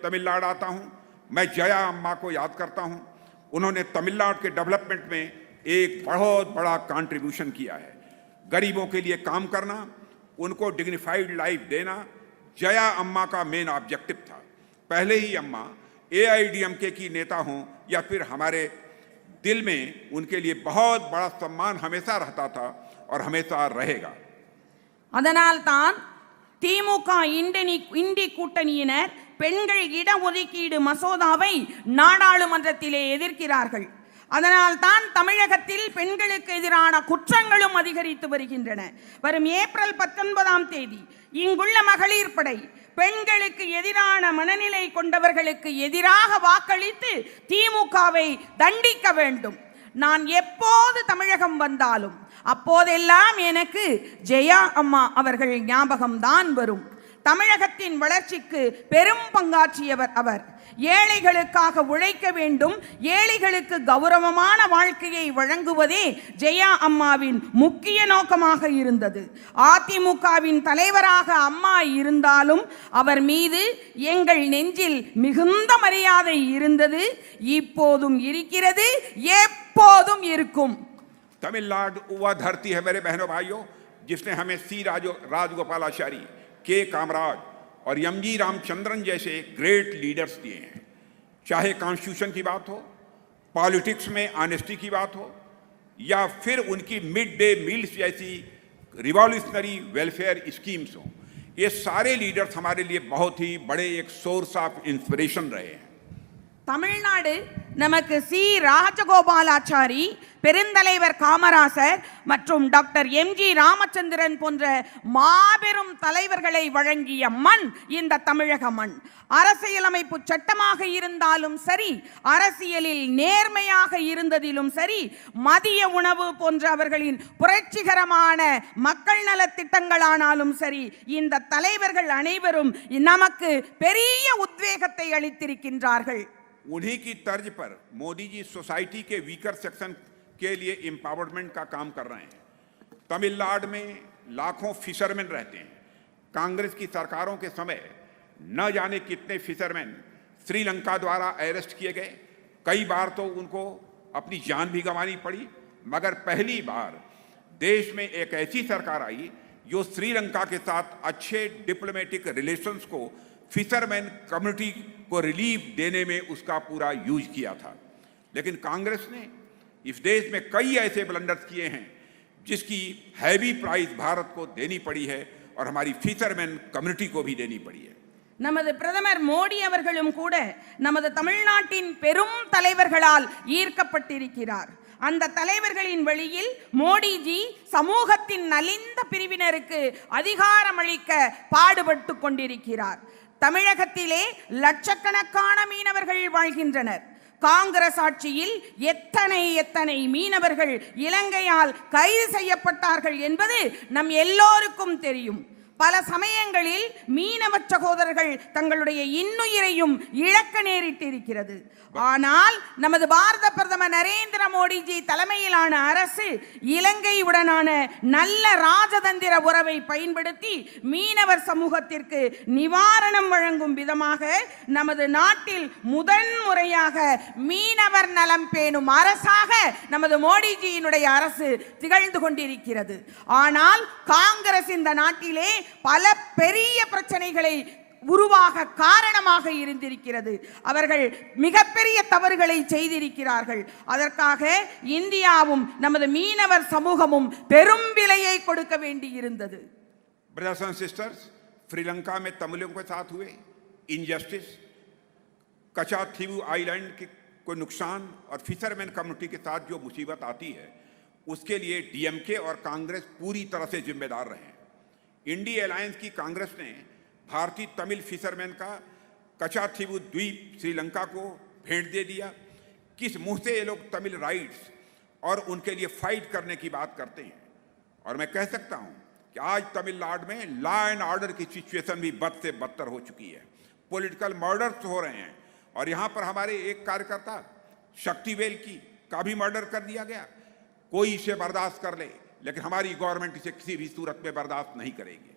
तमिलनाडु आता हूं, मैं जया अम्मा को याद करता हूं। उन्होंने तमिलनाडु के डेवलपमेंट में एक बहुत बड़ा कंट्रीब्यूशन किया है। गरीबों के लिए काम करना, उनको डिग्निफाइड लाइफ देना जया अम्मा का मेन ऑब्जेक्टिव था। पहले ही अम्मा AIADMK की नेता हों या फिर हमारे दिल में उनके लिए बहुत बड़ा सम्मान हमेशा रहता था और हमेशा रहेगा। அதனால்தான் திமுக இண்டி கூட்டணியினர் பெண்கள் இடஒதுக்கீடு மசோதாவை நாடாளுமன்றத்திலே எதிர்க்கிறார்கள். அதனால்தான் தமிழகத்தில் பெண்களுக்கு எதிரான குற்றங்களும் அதிகரித்து வருகின்றன. வரும் ஏப்ரல் 19ஆம் தேதி இங்குள்ள மகளிர் படை பெண்களுக்கு எதிரான மனநிலை கொண்டவர்களுக்கு எதிராக வாக்களித்து திமுகவை தண்டிக்க வேண்டும். நான் எப்போது தமிழகம் வந்தாலும் அப்போதெல்லாம் எனக்கு ஜெயா அம்மா அவர்கள் ஞாபகம்தான் வரும். தமிழகத்தின் வளர்ச்சிக்கு பெரும் பங்காற்றியவர் அவர். ஏழைகளுக்காக உழைக்க வேண்டும், ஏழைகளுக்கு கௌரவமான வாழ்க்கையை வழங்குவதே ஜெயா அம்மாவின் முக்கிய நோக்கமாக இருந்தது. அதிமுகவின் தலைவராக அம்மா இருந்தாலும் அவர் மீது எங்கள் நெஞ்சில் மிகுந்த மரியாதை இருந்தது, இப்போதும் இருக்கிறது, எப்போதும் இருக்கும். तमिलनाडु वह धरती है मेरे बहनों भाइयों जिसने हमें सी राजगोपालाचारी, के कामराज और एमजी रामचंद्रन जैसे ग्रेट लीडर्स दिए हैं। चाहे कॉन्स्टिट्यूशन की बात हो, पॉलिटिक्स में ऑनेस्टी की बात हो, या फिर उनकी मिड डे मील्स जैसी रिवॉल्यूशनरी वेलफेयर स्कीम्स हो, ये सारे लीडर्स हमारे लिए बहुत ही बड़े एक सोर्स ऑफ इंस्पिरेशन रहे हैं। தமிழ்நாடு நமக்கு சி ராஜகோபாலாச்சாரி, பெருந்தலைவர் காமராசர் மற்றும் டாக்டர் எம்ஜி ராமச்சந்திரன் போன்ற மாபெரும் தலைவர்களை வழங்கிய மண் இந்த தமிழக மண். அரசியலமைப்பு சட்டமாக இருந்தாலும் சரி, அரசியலில் நேர்மையாக இருந்ததிலும் சரி, மதிய உணவு போன்ற அவர்களின் புரட்சிகரமான மக்கள் நல திட்டங்களானாலும் சரி, இந்த தலைவர்கள் அனைவரும் நமக்கு பெரிய உத்வேகத்தை அளித்திருக்கின்றார்கள். उन्हीं की तर्ज पर मोदी जी सोसाइटी के वीकर सेक्शन के लिए एम्पावरमेंट का काम कर रहे हैं। तमिलनाडु में लाखों फिशरमैन रहते हैं। कांग्रेस की सरकारों के समय न जाने कितने फिशरमैन श्रीलंका द्वारा अरेस्ट किए गए, कई बार तो उनको अपनी जान भी गंवानी पड़ी, मगर पहली बार देश में एक ऐसी सरकार आई जो श्रीलंका के साथ अच्छे डिप्लोमेटिक रिलेशंस को फिशरमैन कम्युनिटी को रिलीफ देने में उसका पूरा यूज किया था। लेकिन कांग्रेस ने इस देश में कई ऐसे ब्लंडर्स किए हैं जिसकी हैवी प्राइस भारत को देनी पड़ी है और हमारी फिशरमैन कम्युनिटी को भी देनी पड़ी है। நமது பிரதமர் மோடி அவர்களும் கூட நமது தமிழ்நாட்டின் பெரும் தலைவர்களால் ஈர்க்கப்பட்டிருக்கிறார். அந்த தலைவர்களின் வழியில் மோடிஜி சமூகத்தின் நலிந்த பிரிவினருக்கு அதிகாரம் அளிக்க பாடுபட்டு கொண்டிருக்கிறார். தமிழகத்திலே லட்சக்கணக்கான மீனவர்கள் வாழ்கின்றனர். காங்கிரஸ் ஆட்சியில் எத்தனை மீனவர்கள் இலங்கையால் கைது செய்யப்பட்டார்கள் என்பது நம் எல்லோருக்கும் தெரியும். பல சமயங்களில் மீனவ சகோதரர்கள் தங்களுடைய இன்னுயிரையும் இழக்க நேரிட்டிருக்கிறது. ஆனால் நமது பாரத பிரதமர் நரேந்திர மோடிஜி தலைமையிலான அரசு இலங்கையுடனான நல்ல ராஜதந்திர உறவை பயன்படுத்தி மீனவர் சமூகத்திற்கு நிவாரணம் வழங்கும் விதமாக நமது நாட்டில் முதன்முறையாக மீனவர் நலம் பேணும் அரசாக நமது மோடிஜியினுடைய அரசு திகழ்ந்து கொண்டிருக்கிறது. ஆனால் காங்கிரஸ் இந்த நாட்டிலே பல பெரிய பிரச்சனைகளை உருவாக காரணமாக இருந்திருக்கிறது. அவர்கள் மிகப்பெரிய தவறுகளை செய்திருக்கிறார்கள். அதற்காக இந்தியாவும் நமது மீனவர் சமூகமும் பெரும் விலையை கொடுக்க வேண்டி இருந்தது. ब्रदर्स एंड सिस्टर्स, श्रीलंका में तमिलों के साथ हुए इनजस्टिस, कचाथीवू आइलैंड के को नुकसान और फिशरमैन कम्युनिटी के साथ जो मुसीबत आती है उसके लिए डीएमके और कांग्रेस पूरी तरह से जिम्मेदार रहे। इंडी अलायंस की कांग्रेस ने भारतीय तमिल फिशरमैन का कचाथीवू द्वीप श्रीलंका को भेंट दे दिया। किस मुंह से ये लोग तमिल राइट्स और उनके लिए फाइट करने की बात करते हैं। और मैं कह सकता हूं कि आज तमिलनाडु में लॉ एंड ऑर्डर की सिचुएशन भी बद से बदतर हो चुकी है। पॉलिटिकल मर्डर्स हो रहे हैं और यहां पर हमारे एक कार्यकर्ता शक्तिवेल का भी मर्डर कर दिया गया। कोई इसे बर्दाश्त कर ले, लेकिन हमारी गवर्नमेंट इसे किसी भी सूरत में बर्दाश्त नहीं करेगी।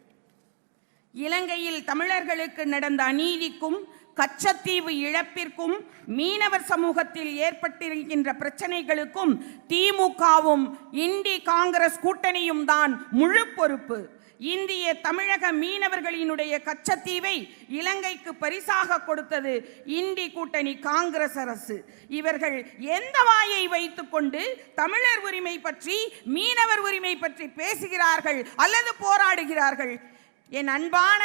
இலங்கையில் தமிழர்களுக்கு நடந்த அநீதிக்கும் கச்சத்தீவு இழப்பிற்கும் மீனவர் சமூகத்தில் ஏற்பட்டிருக்கின்ற பிரச்சனைகளுக்கும் திமுகவும் இண்டி காங்கிரஸ் கூட்டணியும் தான் முழு பொறுப்பு. இந்திய தமிழக மீனவர்களினுடைய கச்சத்தீவை இலங்கைக்கு பரிசாக கொடுத்தது இந்தி கூட்டணி காங்கிரஸ் அரசு. இவர்கள் எந்த வாயை வைத்துக்கொண்டு தமிழர் உரிமை பற்றி, மீனவர் உரிமை பற்றி பேசுகிறார்கள் அல்லது போராடுகிறார்கள்? என் அன்பான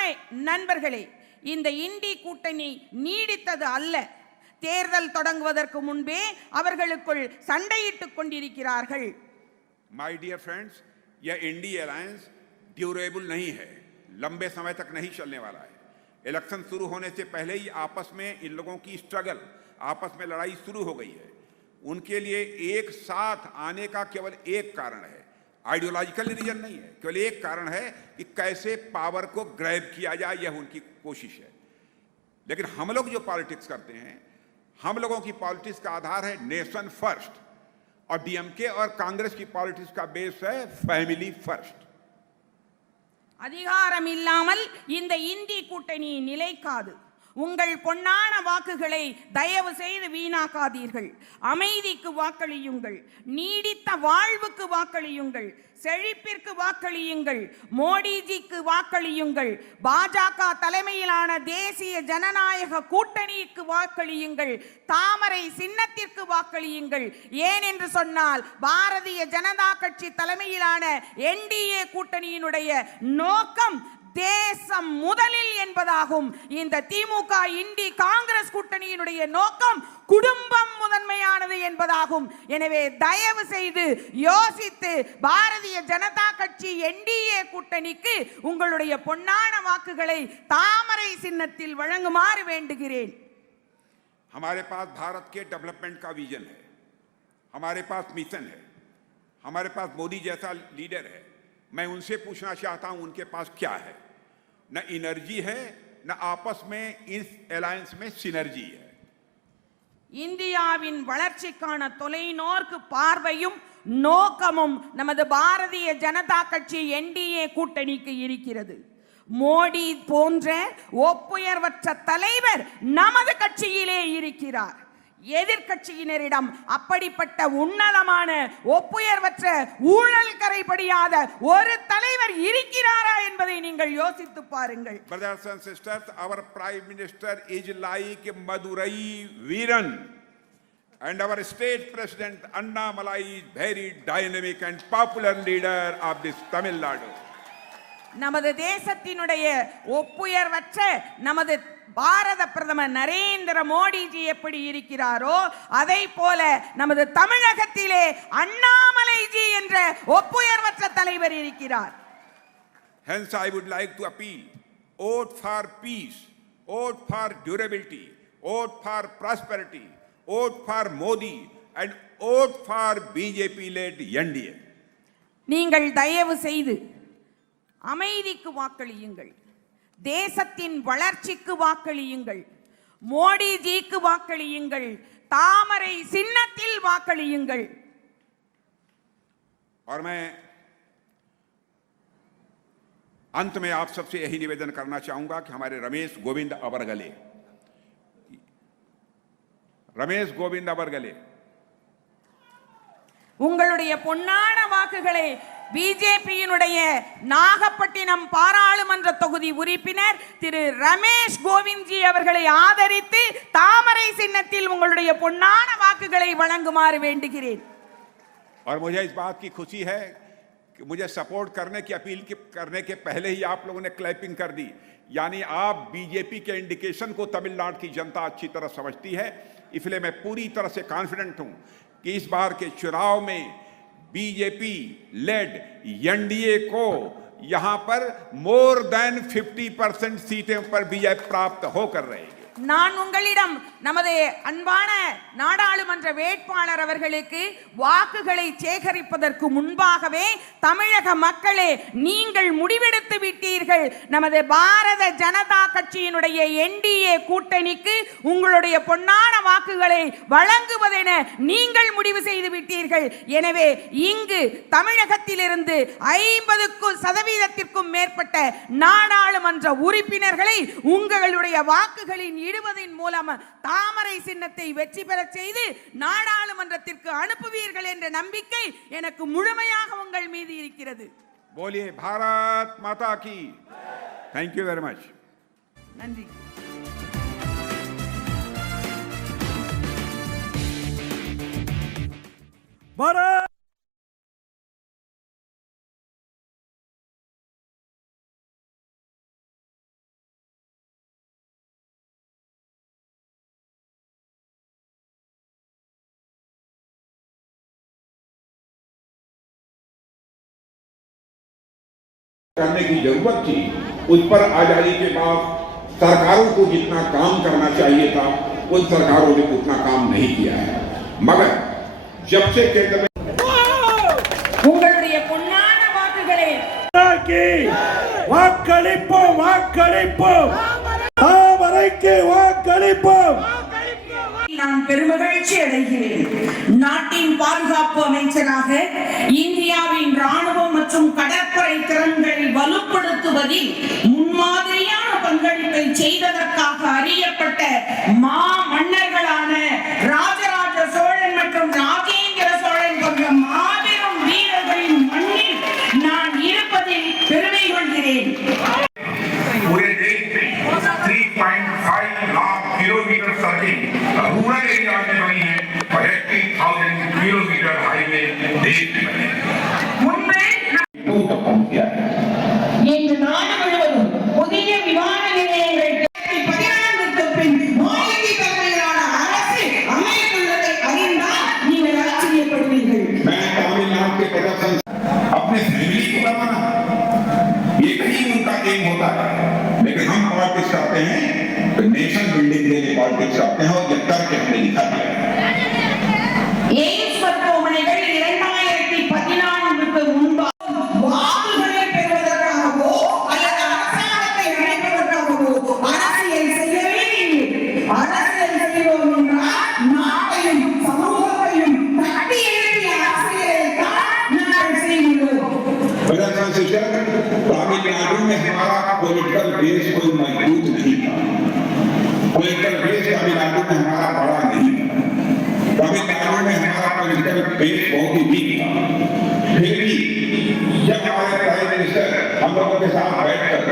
நண்பர்களே, இந்த இந்தி கூட்டணி நீடித்தது அல்ல. தேர்தல் தொடங்குவதற்கு முன்பே அவர்களுக்குள் சண்டையிட்டுக் கொண்டிருக்கிறார்கள். My dear friends, यह इंडी अलायंस ड्यूरेबल नहीं है, लंबे समय तक नहीं चलने वाला है। इलेक्शन शुरू होने से पहले ही आपस में इन लोगों की स्ट्रगल, आपस में लड़ाई शुरू हो गई है। उनके लिए एक साथ आने का केवल एक कारण है, आइडियोलॉजिकल रीजन नहीं है, केवल एक कारण है कि कैसे पावर को ग्रैब किया जाए, यह उनकी कोशिश है। लेकिन हम लोग जो पॉलिटिक्स करते हैं, हम लोगों की पॉलिटिक्स का आधार है नेशन फर्स्ट, और डीएमके और कांग्रेस की पॉलिटिक्स का बेस है फैमिली फर्स्ट। அதிகாரம் இல்லாமல் இந்த இந்தி கூட்டணி நிலைக்காது. உங்கள் பொன்னான வாக்குகளை தயவு செய்து வீணாக்காதீர்கள். அமைதிக்கு வாக்களியுங்கள், நீடித்த வாழ்வுக்கு வாக்களியுங்கள், செழிப்பிற்கு வாக்களியுங்கள், மோடிஜிக்கு வாக்களியுங்கள், பாஜக தலைமையிலான தேசிய ஜனநாயக கூட்டணிக்கு வாக்களியுங்கள், தாமரை சின்னத்திற்கு வாக்களியுங்கள். ஏன் என்று சொன்னால் பாரதிய ஜனதா கட்சி தலைமையிலான என்டிஏ கூட்டணியினுடைய நோக்கம் தேசம் முதலில் என்பதாகும். இந்த திமுக இந்தி காங்கிரஸ் கூட்டணியினுடைய நோக்கம் குடும்பம் முதன்மையானது என்பதாகும். எனவே தயவு செய்து யோசித்து பாரதிய ஜனதா கட்சி என்டிஏ கூட்டணிக்கு உங்களுடைய பொன்னான வாக்குகளை தாமரை சின்னத்தில் வழங்குமாறு வேண்டுகிறேன். हमारे पास भारत के डेवलपमेंट का विजन है, हमारे पास मिशन है, हमारे पास मोदी जैसा लीडर है। मैं उनसे पूछना चाहता हूं उनके पास क्या है? न एनर्जी है, न आपस में इस अलायंस में सिनर्जी है। இந்தியாவின் வளர்ச்சிக்கான தொலைநோக்கு பார்வையும் நோக்கமும் நமது பாரதிய ஜனதா கட்சி என்டிஏ கூட்டணிக்கு இருக்கிறது. மோடி போன்ற ஒப்புயர்வற்ற தலைவர் நமது கட்சியிலே இருக்கிறார். எதிர்க்கட்சியினரிடம் அப்படிப்பட்ட உன்னதமான ஒப்புயர்வற்ற ஊழல் கரைபடியாத ஒரு தலைவர் இருக்கிறாரா என்பதை நீங்கள் யோசித்து பாருங்கள். Brothers and sisters, our Prime Minister is like Madurai Veeran, and our State President Annamalai is very dynamic and popular leader of this Tamil Nadu. நமது தேசத்தினுடைய ஒப்புயர்வற்ற நமது பாரத பிரதமர் நரேந்திர மோடிஜி எப்படி இருக்கிறாரோ அதை போல நமது தமிழகத்திலே அண்ணாமலைஜி என்ற ஒப்புயர்வற்ற தலைவர் இருக்கிறார். Hence I would like to appeal, vote for peace, vote for durability, vote for prosperity, vote for Modi and vote for BJP led NDA. நீங்கள் தயவு செய்து அமைதிக்கு வாக்களியுங்கள், தேசத்தின் வளர்ச்சிக்கு வாக்களியுங்கள், மோடிஜிக்கு வாக்களியுங்கள், தாமரை சின்னத்தில் வாக்களியுங்கள். और मैं अंत में आप सबसे यही निवेदन करना चाहूंगा कि हमारे रमेश गोविंद अबरगले உங்களுடைய பொன்னான வாக்குகளை பிஜேபியினுடைய நாகப்பட்டினம் பாராளுமன்ற தொகுதி உறுப்பினர் திரு ரமேஷ் கோவிந்த்ஜி அவர்களை ஆதரித்து தாமரை சின்னத்தில் உங்களுடைய பொன்னான வாக்குகளை வழங்குமாறு வேண்டுகிறேன். और मुझे इस बात की खुशी है कि मुझे सपोर्ट करने की अपील करने के पहले ही आप लोगों ने क्लैपिंग कर दी, यानी आप बीजेपी के इंडिकेशन को तमिलनाडु की जनता अच्छी तरह समझती है। इसलिए मैं पूरी तरह से कॉन्फिडेंट हूं कि इस बार के चुनाव में बीजेपी लेड एनडीए को यहां पर मोर देन 50% सीटें पर विजय प्राप्त होकर रहेगी. நான் உங்களிடம் நமது அன்பான நாடாளுமன்ற வேட்பாளர் அவர்களுக்கு வாக்குகளை சேகரிப்பதற்கு முன்பாகவே தமிழக மக்களே நீங்கள் முடிவெடுத்து விட்டீர்கள். நமது பாரத ஜனதா கட்சியினுடைய என்டிஏ கூட்டணிக்கு உங்களுடைய பொன்னான வாக்குகளை வழங்குவதென நீங்கள் முடிவு செய்து விட்டீர்கள். எனவே இங்கு தமிழகத்திலிருந்து 50% மேற்பட்ட நாடாளுமன்ற உறுப்பினர்களை உங்களுடைய வாக்குகளின் இடுவதின் மூலம் தாமரை சின்னத்தை வெற்றி பெற செய்து நாடாளுமன்றத்திற்கு அனுப்புவீர்கள் என்ற நம்பிக்கை எனக்கு முழுமையாக உங்கள் மீது இருக்கிறது. बोलिए भारत माता की। Thank you very much. நன்றி. भारत करने की जरूरत थी, उस पर आजादी के बाद सरकारों को जितना काम करना चाहिए था उन सरकारों ने उतना काम नहीं किया है। मगर जब से केंद्र में உங்களுடைய பொன்னான வாக்குகளை की வாக்களிப்போம் வாக்களிப்போம் தாமரைக்கு வாக்களிப்போம். நான் பெருமகிழ்ச்சி அடைகிறேன். நாட்டின் பாதுகாப்பு அமைச்சராக இந்தியாவின் ராணுவம் மற்றும் கடற்படை திறன்களை வலுப்படுத்துவதில் முன்மாதிரியான பங்களிப்பை செய்ததற்காக அறியப்பட்ட மன்னர்களான ராஜராஜ சோழன் மற்றும் ராஜேந்திர சோழன் போன்ற மாபெரும் வீரர்களின் மண்ணில் நான் இருப்பதில் பெருமை கொள்கிறேன். पूरे देश में 3.5 लाख किलोमीटर सड़कें रूरल एरिया में बनी है और 80,000 किलोमीटर हाईवे देश में बने இன்று நாடு முழுவதும் புதிய விமான நிலையங்கள் 14க்கு பின் மாநில தலைமையிலான அரசு அமைத்துள்ளதை அறிந்தால் நீங்கள் ஆச்சரியப்படுவீர்கள். मैं तमिलनाडु के प्रदर्शन अपने फैमिली को बनाना एक ही उनका एम होता है, लेकिन हम पॉलिटिक्स करते हैं तो नेशन बिल्डिंग के लिए पॉलिटिक्स करते हैं और ये करके हमने दिखा दिया। எய்ம்ஸ் மருத்துவமனைகள் 2014க்கு முன்பாக வாக்குகளை பெறுவதற்காகவோ அல்லது அரசாங்கத்தை அமைப்பதற்காகவோ அரசியல் செய்யவே இல்லை. அரசியல் செய்வோம் என்றால் நாட்டையும் சமூகத்தையும் கட்டி எழுப்பிய அரசியலைத்தான் நாங்கள் செய்கிறோம். प्रदर्शन सिस्टम तमिलनाडु में हमारा पॉलिटिकल बेस कोई मजबूत नहीं था। पॉलिटिकल बेस तमिलनाडु में हमारा बड़ा नहीं था। तमिलनाडु में हमारा पॉलिटिकल बेस बहुत ही वीक था। फिर भी जब हमारे प्राइम मिनिस्टर हम लोगों के साथ बैठकर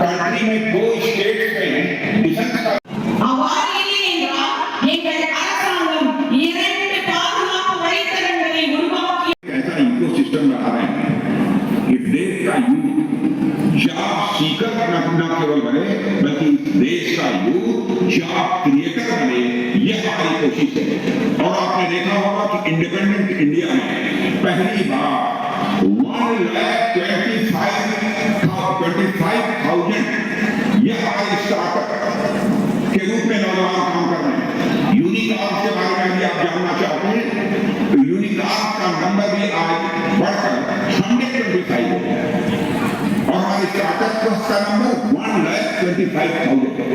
कंट्री में 2 स्टेट में डिफेंस का அவ்வாறு இல்லை என்றால் எங்கள் அரசாங்கம் 2 பாதுகாப்பு வழித்தடங்களை உருவாக்கி ऐसा इकोसिस्टम बना रहे हैं कि देश का यूथ जॉब सीकर न केवल बने बल्कि देश का यूथ जॉब क्रिएटर बने, यह हमारी कोशिश है। और आपने देखा होगा कि इंडिपेंडेंट इंडिया में पहली बार 1,25,000 यह हमारे स्टार्टअप के रूप में नौजवान काम कर रहे हैं। यूनिकॉर्न के बारे में भी आप जानना चाहते हैं तो यूनिकॉर्न का नंबर भी आज बढ़कर 125 हो गया और हमारे स्टार्टअप का नंबर 1,25,000 है।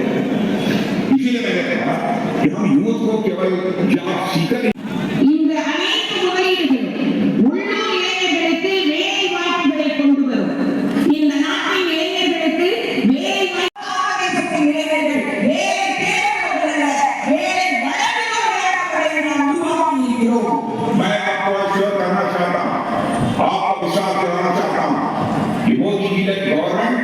इसीलिए मैंने कहा कि हम यूथ को केवल जॉब सीकर இந்த அனைத்து முதலீடுகளும் உள்ளூர் இளைஞர்களுக்கு வேலை வாய்ப்புகளை கொண்டு வரும். இந்த நாட்டின் இளைஞர்களுக்கு வேலை வாய்ப்பு இளைஞர்கள் வேலை தேடுபவர்கள, வேலை வழங்குபவர்களை நாம் உருவாக்கி இருக்கிறோம். मैं आपको एश्योर करना चाहता हूं, आपको विश्वास दिलाना चाहता हूं कि मोदी जी की गवर्नमेंट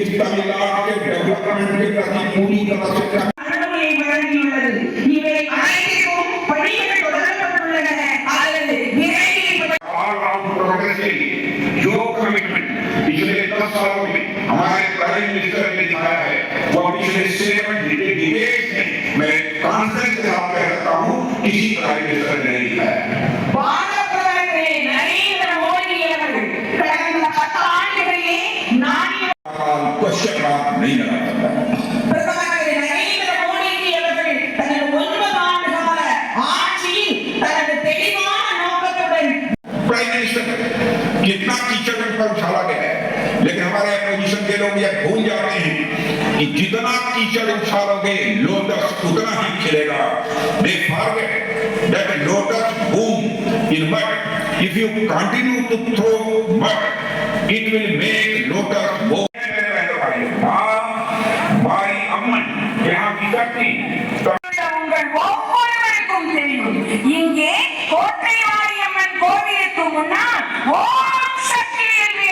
इस तमिलनाडु के डेवलपमेंट के प्रति पूरी तरह से அனுமதியை வழங்கியுள்ளது. இவை அனைத்திற்கும் பணிகள் தொடங்கப்பட்டுள்ளன அல்லது விரைவில் ऑल राउंड प्रोग्रेसिव जो कमिटमेंट पिछले 10 सालों में हमारे प्राइम मिनिस्टर ने दिखाया है वो पिछले 7 डिकेड्स में मैं कॉन्फिडेंस के साथ कह सकता हूं किसी प्राइम मिनिस्टर ने नहीं दिखाया। பாரத பிரதமர் நரேந்திர மோடி அவர்கள் கடந்த 10 ஆண்டுகளிலே நாட்டின் क्वेश्चन मार्क नहीं लगा सकता। பிரதமர் நரேந்திர மோடி அவர்கள் தனது 9 ஆண்டு கால ஆட்சியில் தனது தெளிவான நோக்கத்துடன் प्राइम मिनिस्टर कितना कीचड़ पर उछाला गया है, लेकिन हमारे अपोजिशन के लोग यह भूल जाते हैं कि जितना कीचड़ उछालोगे लोटस उतना ही खिलेगा। They forget that a lotus bloom in mud. If you continue to throw mud, it will make lotus bloom. भाई अमन यहाँ की शक्ति உங்கள் ஒவ்வொருவருக்கும் தெரியும். இங்கே கோட்டை மாரியம்மன் கோவிலுக்கு முன்னால் ஓம் சக்தி என்று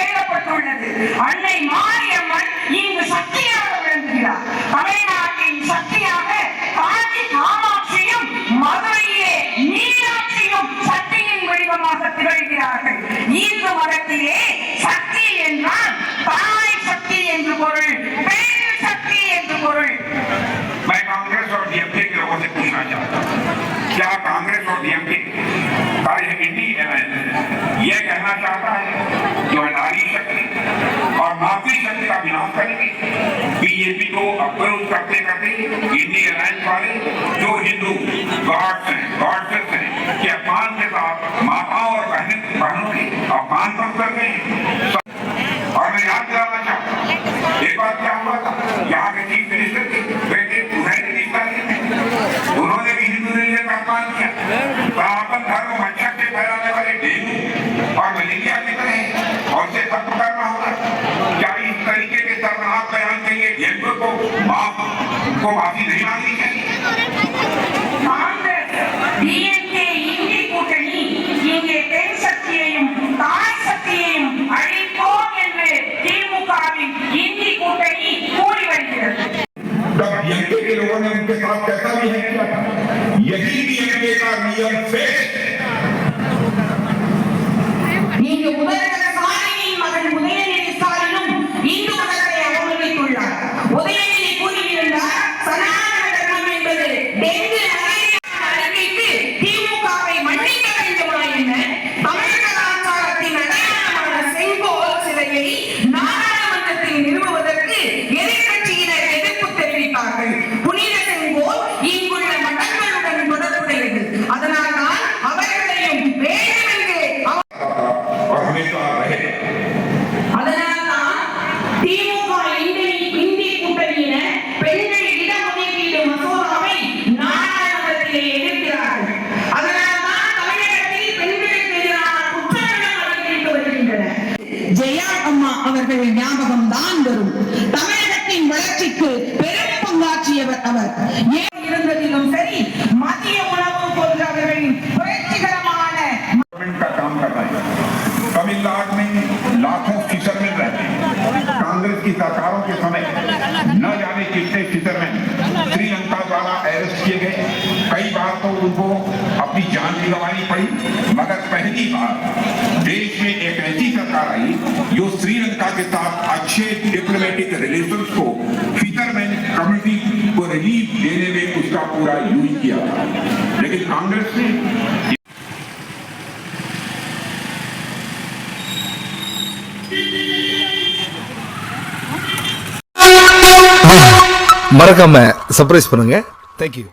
அன்னை மாரியம்மன் இங்கு சக்தியாக விளங்குகிறார். தமிழ்நாட்டின் சக்தியாக காஞ்சி காமாட்சியும் மதுரையிலே மீனாட்சியும் சக்தியின் வடிவமாக திகழ்கிறார்கள். இந்து மதத்திலே சக்தி என்றால் தாய் சக்தி என்று பொருள், பெண் சக்தி என்று பொருள். मैं कांग्रेस और डीएमके के लोगों से पूछना चाहता हूँ, क्या कांग्रेस और डीएमके का ये कहना चाहता है कि वह नारी शक्ति और मातृशक्ति का विनाश करेंगे? बीजेपी को अवरुद्ध करते करते इंडी अलायंस वाले जो हिंदू गॉड्स हैं कि अपमान के साथ माताओं और बहनों के अपमान पर कर रहे हैं। और मैं याद दिलाना चाहता हूँ, एक बार क्या हुआ था, यहाँ के चीफ मिनिस्टर के बेटे उन्होंने भी हिंदू रिलीजन का अपमान किया। सनातन धर्म मच्छर से फैलाने वाले डेंगू और मलेरिया की तरह और से खत्म करना होगा। क्या इस तरीके के दर्दनाक बयान के लिए डेंगू को माफी नहीं मांगनी चाहिए? காங்கிரஸ் டிஎம்கே இந்தி கூட்டணி இங்கே பெண் சக்தியையும் தாய் சக்தியையும் அழிப்போம் என்று திமுகவின் இந்தி கூட்டணி கூறி வருகிறது. तब डीएमके के लोगों ने उनके साथ कैसा भी है किया था? यही डीएमके का नियम से இங்கு முதல்வர் ஸ்டாலினின் மகன் உதயநிதி ஸ்டாலினும் இந்து மதத்தை அவமதித்துள்ளார். உதயநிதி கூறியிருந்தார், சனாதன தர்மம் என்பது டெங்கு அறிக்கைக்கு திமுகவை மன்னிக்க வேண்டுமா என. தமிழ் கலாச்சாரத்தின் அடையாளமான செங்கோல் சிலையை நாடாளுமன்றத்தில் நிறுவுவதற்கு எதிர்க்கட்சியினர் எதிர்ப்பு தெரிவித்தார்கள். புனித செங்கோல் இங்குள்ள மடங்களுடன் தொடர்புடையது. அதனால்தான் அவர்களையும் வேண்டுமென்றே और हमेशा रहे। அதனால்தான் திமுக இந்தி கூட்டணியினர் பெண்கள் இடஒதுக்கீடு மசோதாவை நாடாளுமன்றத்திலே எதிர்க்கிறார்கள். அதனால்தான் தமிழகத்தில் பெண்களுக்கு எதிரான குற்றங்கள் அதிகரித்து வருகின்றன. ஜெயா அம்மா அவர்கள் ஞாபகம் தான் வரும். தமிழகத்தின் வளர்ச்சிக்கு பெரும் பங்காற்றியவர் அவர். ஏன் இருந்ததிலும் சரி, மதிய உணவு போன்ற அவர்களின் புரட்சிகரமான गवर्नमेंट का काम कर रहा है। तमिलनाडु में लाखों फिशरमैन रहते हैं। कांग्रेस की सरकारों के समय न जाने कितने फिशरमैन श्रीलंका द्वारा अरेस्ट किए गए। कई बार तो उनको अपनी जान भी गंवानी पड़ी, मगर पहली बार देश में एक ऐसी सरकार आई जो श्रीलंका के साथ अच्छे डिप्लोमेटिक रिलेशंस को फिशरमैन कम्युनिटी को रिलीफ देने में उसका पूरा यूज किया। लेकिन कांग्रेस ने மறக்காம சர்ப்ரைஸ் பண்ணுங்க. தேங்க்யூ.